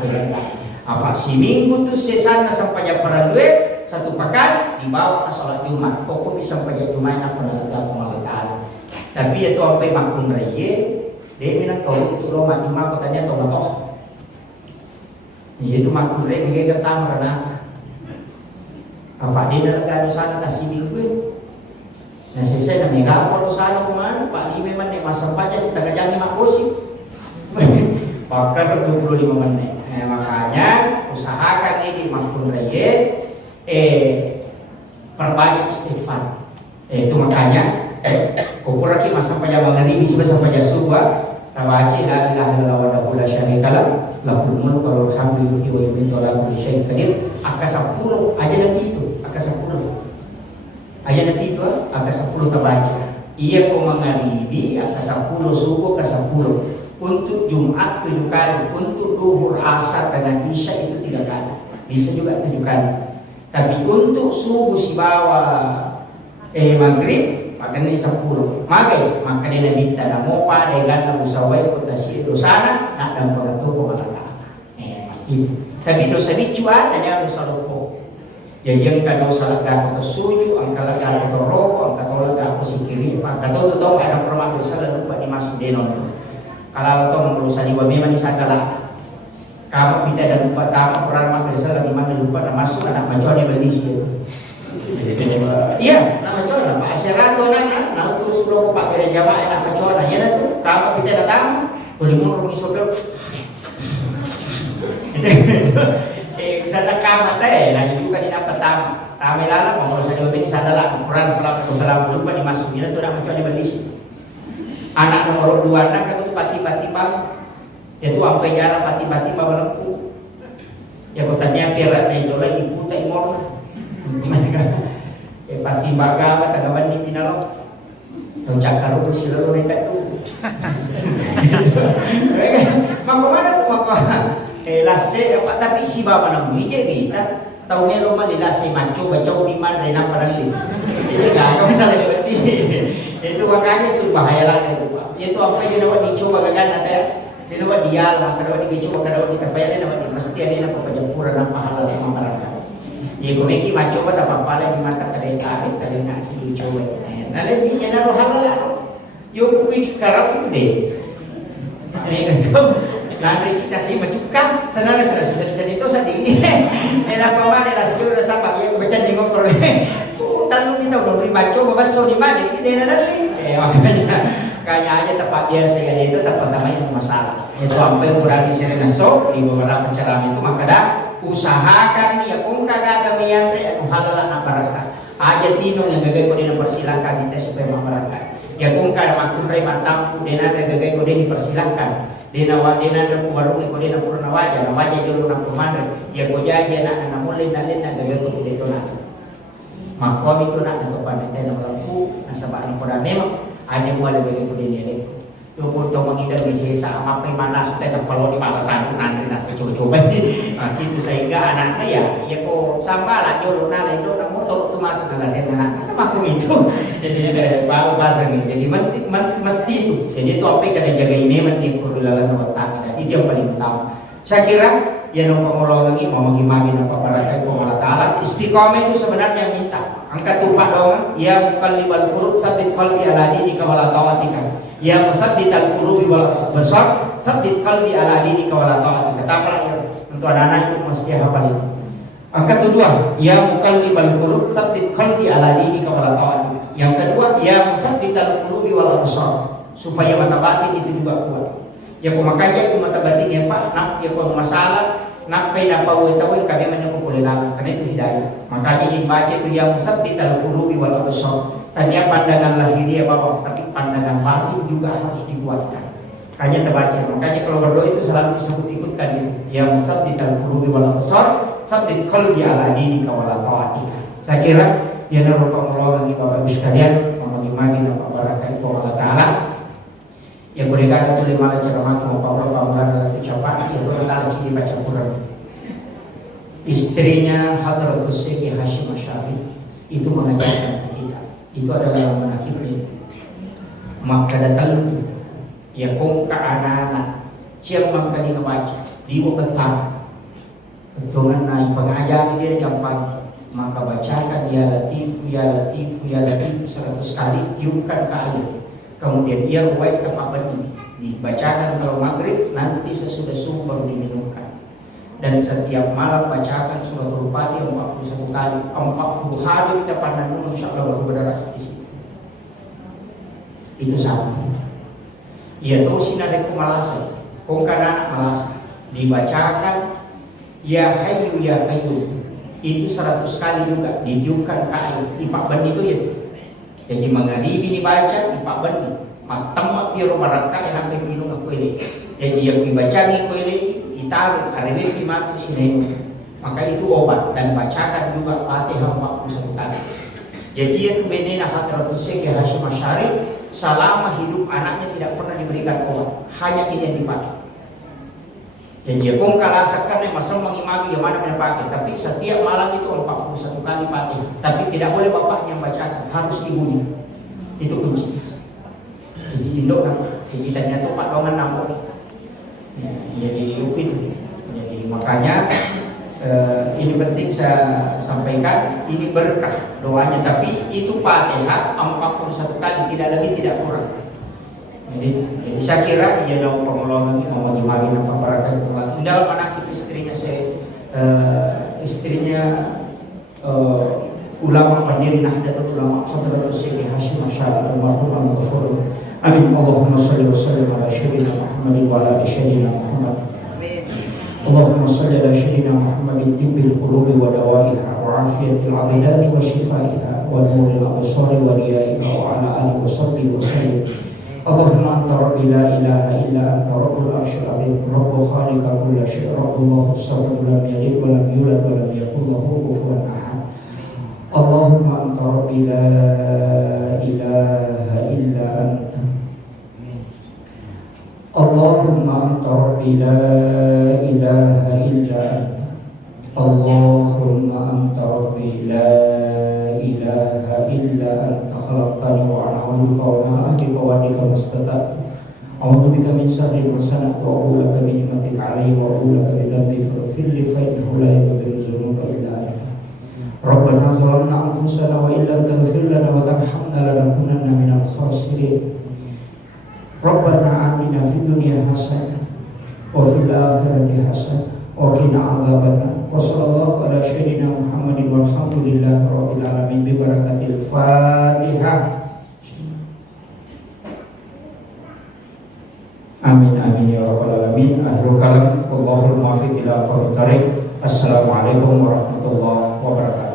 apa si minggu tuh sesana sampai pada duit satu pekan dibawa ke sholat Jumat aku bisa sampai di mana pada tapi itu sampai makun raya dia bilang kau itu lo mati mak katanya tau toh itu makun raya dia ketang karena apa dia dalam sana kasih minggu nah selesai nanti nggak kalau sana kemana Pak Li memang nih masa saja sih tak jangan makosi pakar 25 menit makanya usahakan ini makun raya perbanyak istighfar itu makanya Kukur lagi masa panjang ini bisa sampai jasuba tawaci la ilaha illallah wa la syarika lah lahul mulku wa lahul hamdu wa yuhyi wa la syai'in qadir angka 10 aja nabi itu angka 10 aja nabi itu angka 10 tabaca ia ko mangaribi angka 10 subuh ke 10 untuk Jumat 7 kali untuk duhur asar dengan isya itu 3 kali bisa juga 7 kali Tapi untuk subuh si bawa maghrib makanya 10 magai maka dia minta na mo pa dengan na musaway ko ta si itu sana nak dan pagatu ko malata tapi dosa bicuan tanya dosa lupo jadi yang kado salaga ko suju ang kalaga ko roko ang katolaga ko si kiri ang katoto to ada permak dosa lalu lupa dimasuk denon kalau to dosa di bumi mani sagala kamu minta dan lupa tahu permak dosa lagi mana lupa masuk anak maco di Malaysia iya, nama cona, Pak Asyarato nana, nama terus berapa Pak Kira Jamaah nama cona, ya nanti kalau kita datang, boleh murung isobel, bisa tekan mata lagi juga di dapat tamu lala, mau saya lebih sana lah, ukuran salam lupa dimasukin itu nama cona di Malaysia. Anak nomor 2 anak itu tiba-tiba, itu apa jarak tiba-tiba melempuh, ya kotanya piara itu lagi ibu tak imor. Pati baga tagawan ni pinalo tong cakaro ko sila ro nekat tu mako mana tu mako lasse tapi si baba na buije kita tau mero mali lasse macho baco di man rena parali jadi enggak bisa lebih itu makanya itu bahaya lah itu apa yang dapat dicoba kan ada di dapat dia lah kalau dicoba kalau dikapaya dapat mesti ada apa penjampuran apa halal sama barang. Ya kumiki maco ba tapapala di mata kada tarik kada nga si coba. Nah lebih nya naro halal. Yo kuwi karap itu deh. Ini kan nanti kita si macuka sana sudah itu sedih. Era pama era sejuk rasa pak ya baca dengok pro. Tanlu kita udah beri maco babaso di mana ini dena dali. Makanya kayak aja tempat biasa ya itu tempat namanya masalah. Itu sampai kurangi serena sok di beberapa cara itu maka dah usahakan ya kung kagak mayante anu halal na baraka aja tinong yang gagay ko din persilakan kita supaya mamaraka ya kung kada makunray matampu dina gagay ko din persilakan dina na warung ko din purna waja jolo na kumandre ya ko jaje na namulin na gagay ko dito na makom itu na to panete na lampu nasa baan ko na memang aja mo gagay ko din ya yung punto mengidap di sa apa mana sudah kalau di malasan nanti nasi coba-coba gitu sehingga anaknya ya kok sama lah jolo nana itu motor otomatis nggak ada anak kan aku itu jadi ada bahasa ini jadi mesti itu jadi itu apa yang kita jaga ini mesti perlahan otak jadi itu yang paling utama saya kira ya nomor ngomong lagi mau mengimami apa barangkali Allah Taala istiqomah itu sebenarnya minta angkat tumpah dong ya bukan libal huruf sabit qalbi ala dini kawala tawatika ya musaddidal qulubi wal absar saddid qalbi ala dini kawala tawatika katakanlah ya untuk anak-anak itu mesti hafal itu angkat kedua ya muqallibal qulub saddid qalbi ala dini kawala tawatika yang kedua ya musaddidal qulubi wal absar supaya mata batin itu juga kuat ya makanya mata batin ya Pak nak ya kalau masalah nak pay na pawit-awit kami menyukupulilang karena itu hidayah makanya yang baca itu yang musaddidal qulubi wal absar tadinya pandangan lahiriah Bapak tapi pandangan batin juga harus dibuatkan makanya terbaca makanya kalau berdoa itu selalu disebut-ikutkan itu ya musaddidal qulubi wal absar saddid qalbi ala dini kawala tawatika saya kira ya naropa lagi Bapak Ibu sekalian mengimani Bapak barakatuh Allah Ta'ala yang boleh kata tulis malah ceramah Bapak ucapan itu adalah ciri baca Quran istrinya Hadratus Syekh Hashim Asy'ari itu mengajarkan kita itu adalah yang menakibnya maka datang ya kong ka anak-anak siang mangkali baca di betang betongan naik pengajaran dia gampang maka bacakan ya latif ya latif ya latif 100 kali tiupkan ke air kemudian dia buat tempat berdiri dibacakan kalau maghrib nanti sesudah subuh baru diminumkan dan setiap malam bacakan surat Al-Fatihah 41 kali 40 hari kita pandang dulu insya Allah baru berderas di situ itu sama ya tuh sinadek malasa kongkana malasa dibacakan ya hayyu ya qayyum itu 100 kali juga ditiupkan ke air ipak ben itu ya jadi menghadipi dibaca ipak ben mas temak biar barangkali sampai minum aku ini jadi yang dibaca ni ko ini ditaruh arebe matu sinemu maka itu obat dan bacakan juga Fatihah 41 kali jadi itu benena Hadratus Syekh Hashim Asy'ari selama hidup anaknya tidak pernah diberikan obat hanya ini yang dipakai Ya dia pun kalasakan yang masal mengimagi yang mana yang pakai. Tapi setiap malam itu 41 kali Fatihah. Tapi tidak boleh bapaknya bacakan, harus ibunya. Itu kunci. Jadi induk kan, kita nyatu pak dongan nambah. Ya, jadi itu. Jadi makanya ini penting saya sampaikan, ini berkah doanya. Tapi itu Fatihah 41 kali, tidak lebih tidak kurang. Jadi saya kira dia dalam pengelolaan ini mau dimagi apa barangkali pengelolaan. Dalam anak istrinya ulama pendiri Nahdlatul Ulama Hadratus Syekh Hasyim Asy'ari almarhum al-Ghafur. Amin. Allahumma shalli wa sallim ala sayyidina Muhammad wa ala ali sayyidina Muhammad. Allahumma shalli ala sayyidina Muhammad tibbil qulubi wa dawaiha wa afiyatil abdani wa shifaiha wa nuril absari wa riyaiha wa ala alihi wa sahbihi wa sallim. Allahumma anta rabbi la ilaha illa anta rabbul arsyil azim rabbu khaliqa kulli syai' rabbullahu samad lam yalid wa lam yulad wa lam yakul lahu kufuwan ahad. Allahumma anta rabbi la ilaha illa anta. Allahumma anta rabbi la ilaha illa anta. Allahumma anta rabbi la ilaha illa anta. Khalaqtani wa ana 'abduka wa ma ahdika wa adika mastata'tu. A'udzu bika min syarri ma sana'tu wa a'udzu bika min ni'matika 'alayya wa a'udzu bika min dhanbi faghfir li fa innahu la yaghfiru dzunuba illa anta. Rabbana zalamna anfusana wa illam taghfir lana wa tarhamna lanakunanna minal khasirin. Rabbana atina fid dunya hasanah wa fil akhirati hasanah wa qina adzabannar. Wa sallallahu ala sayyidina Muhammadin walhamdulillahi rabbil alamin bi barakatil Fatihah. Amin amin ya rabbal alamin. Akhirul kalam, wallahul muwaffiq ila aqwamit thariq. Assalamualaikum warahmatullahi wabarakatuh.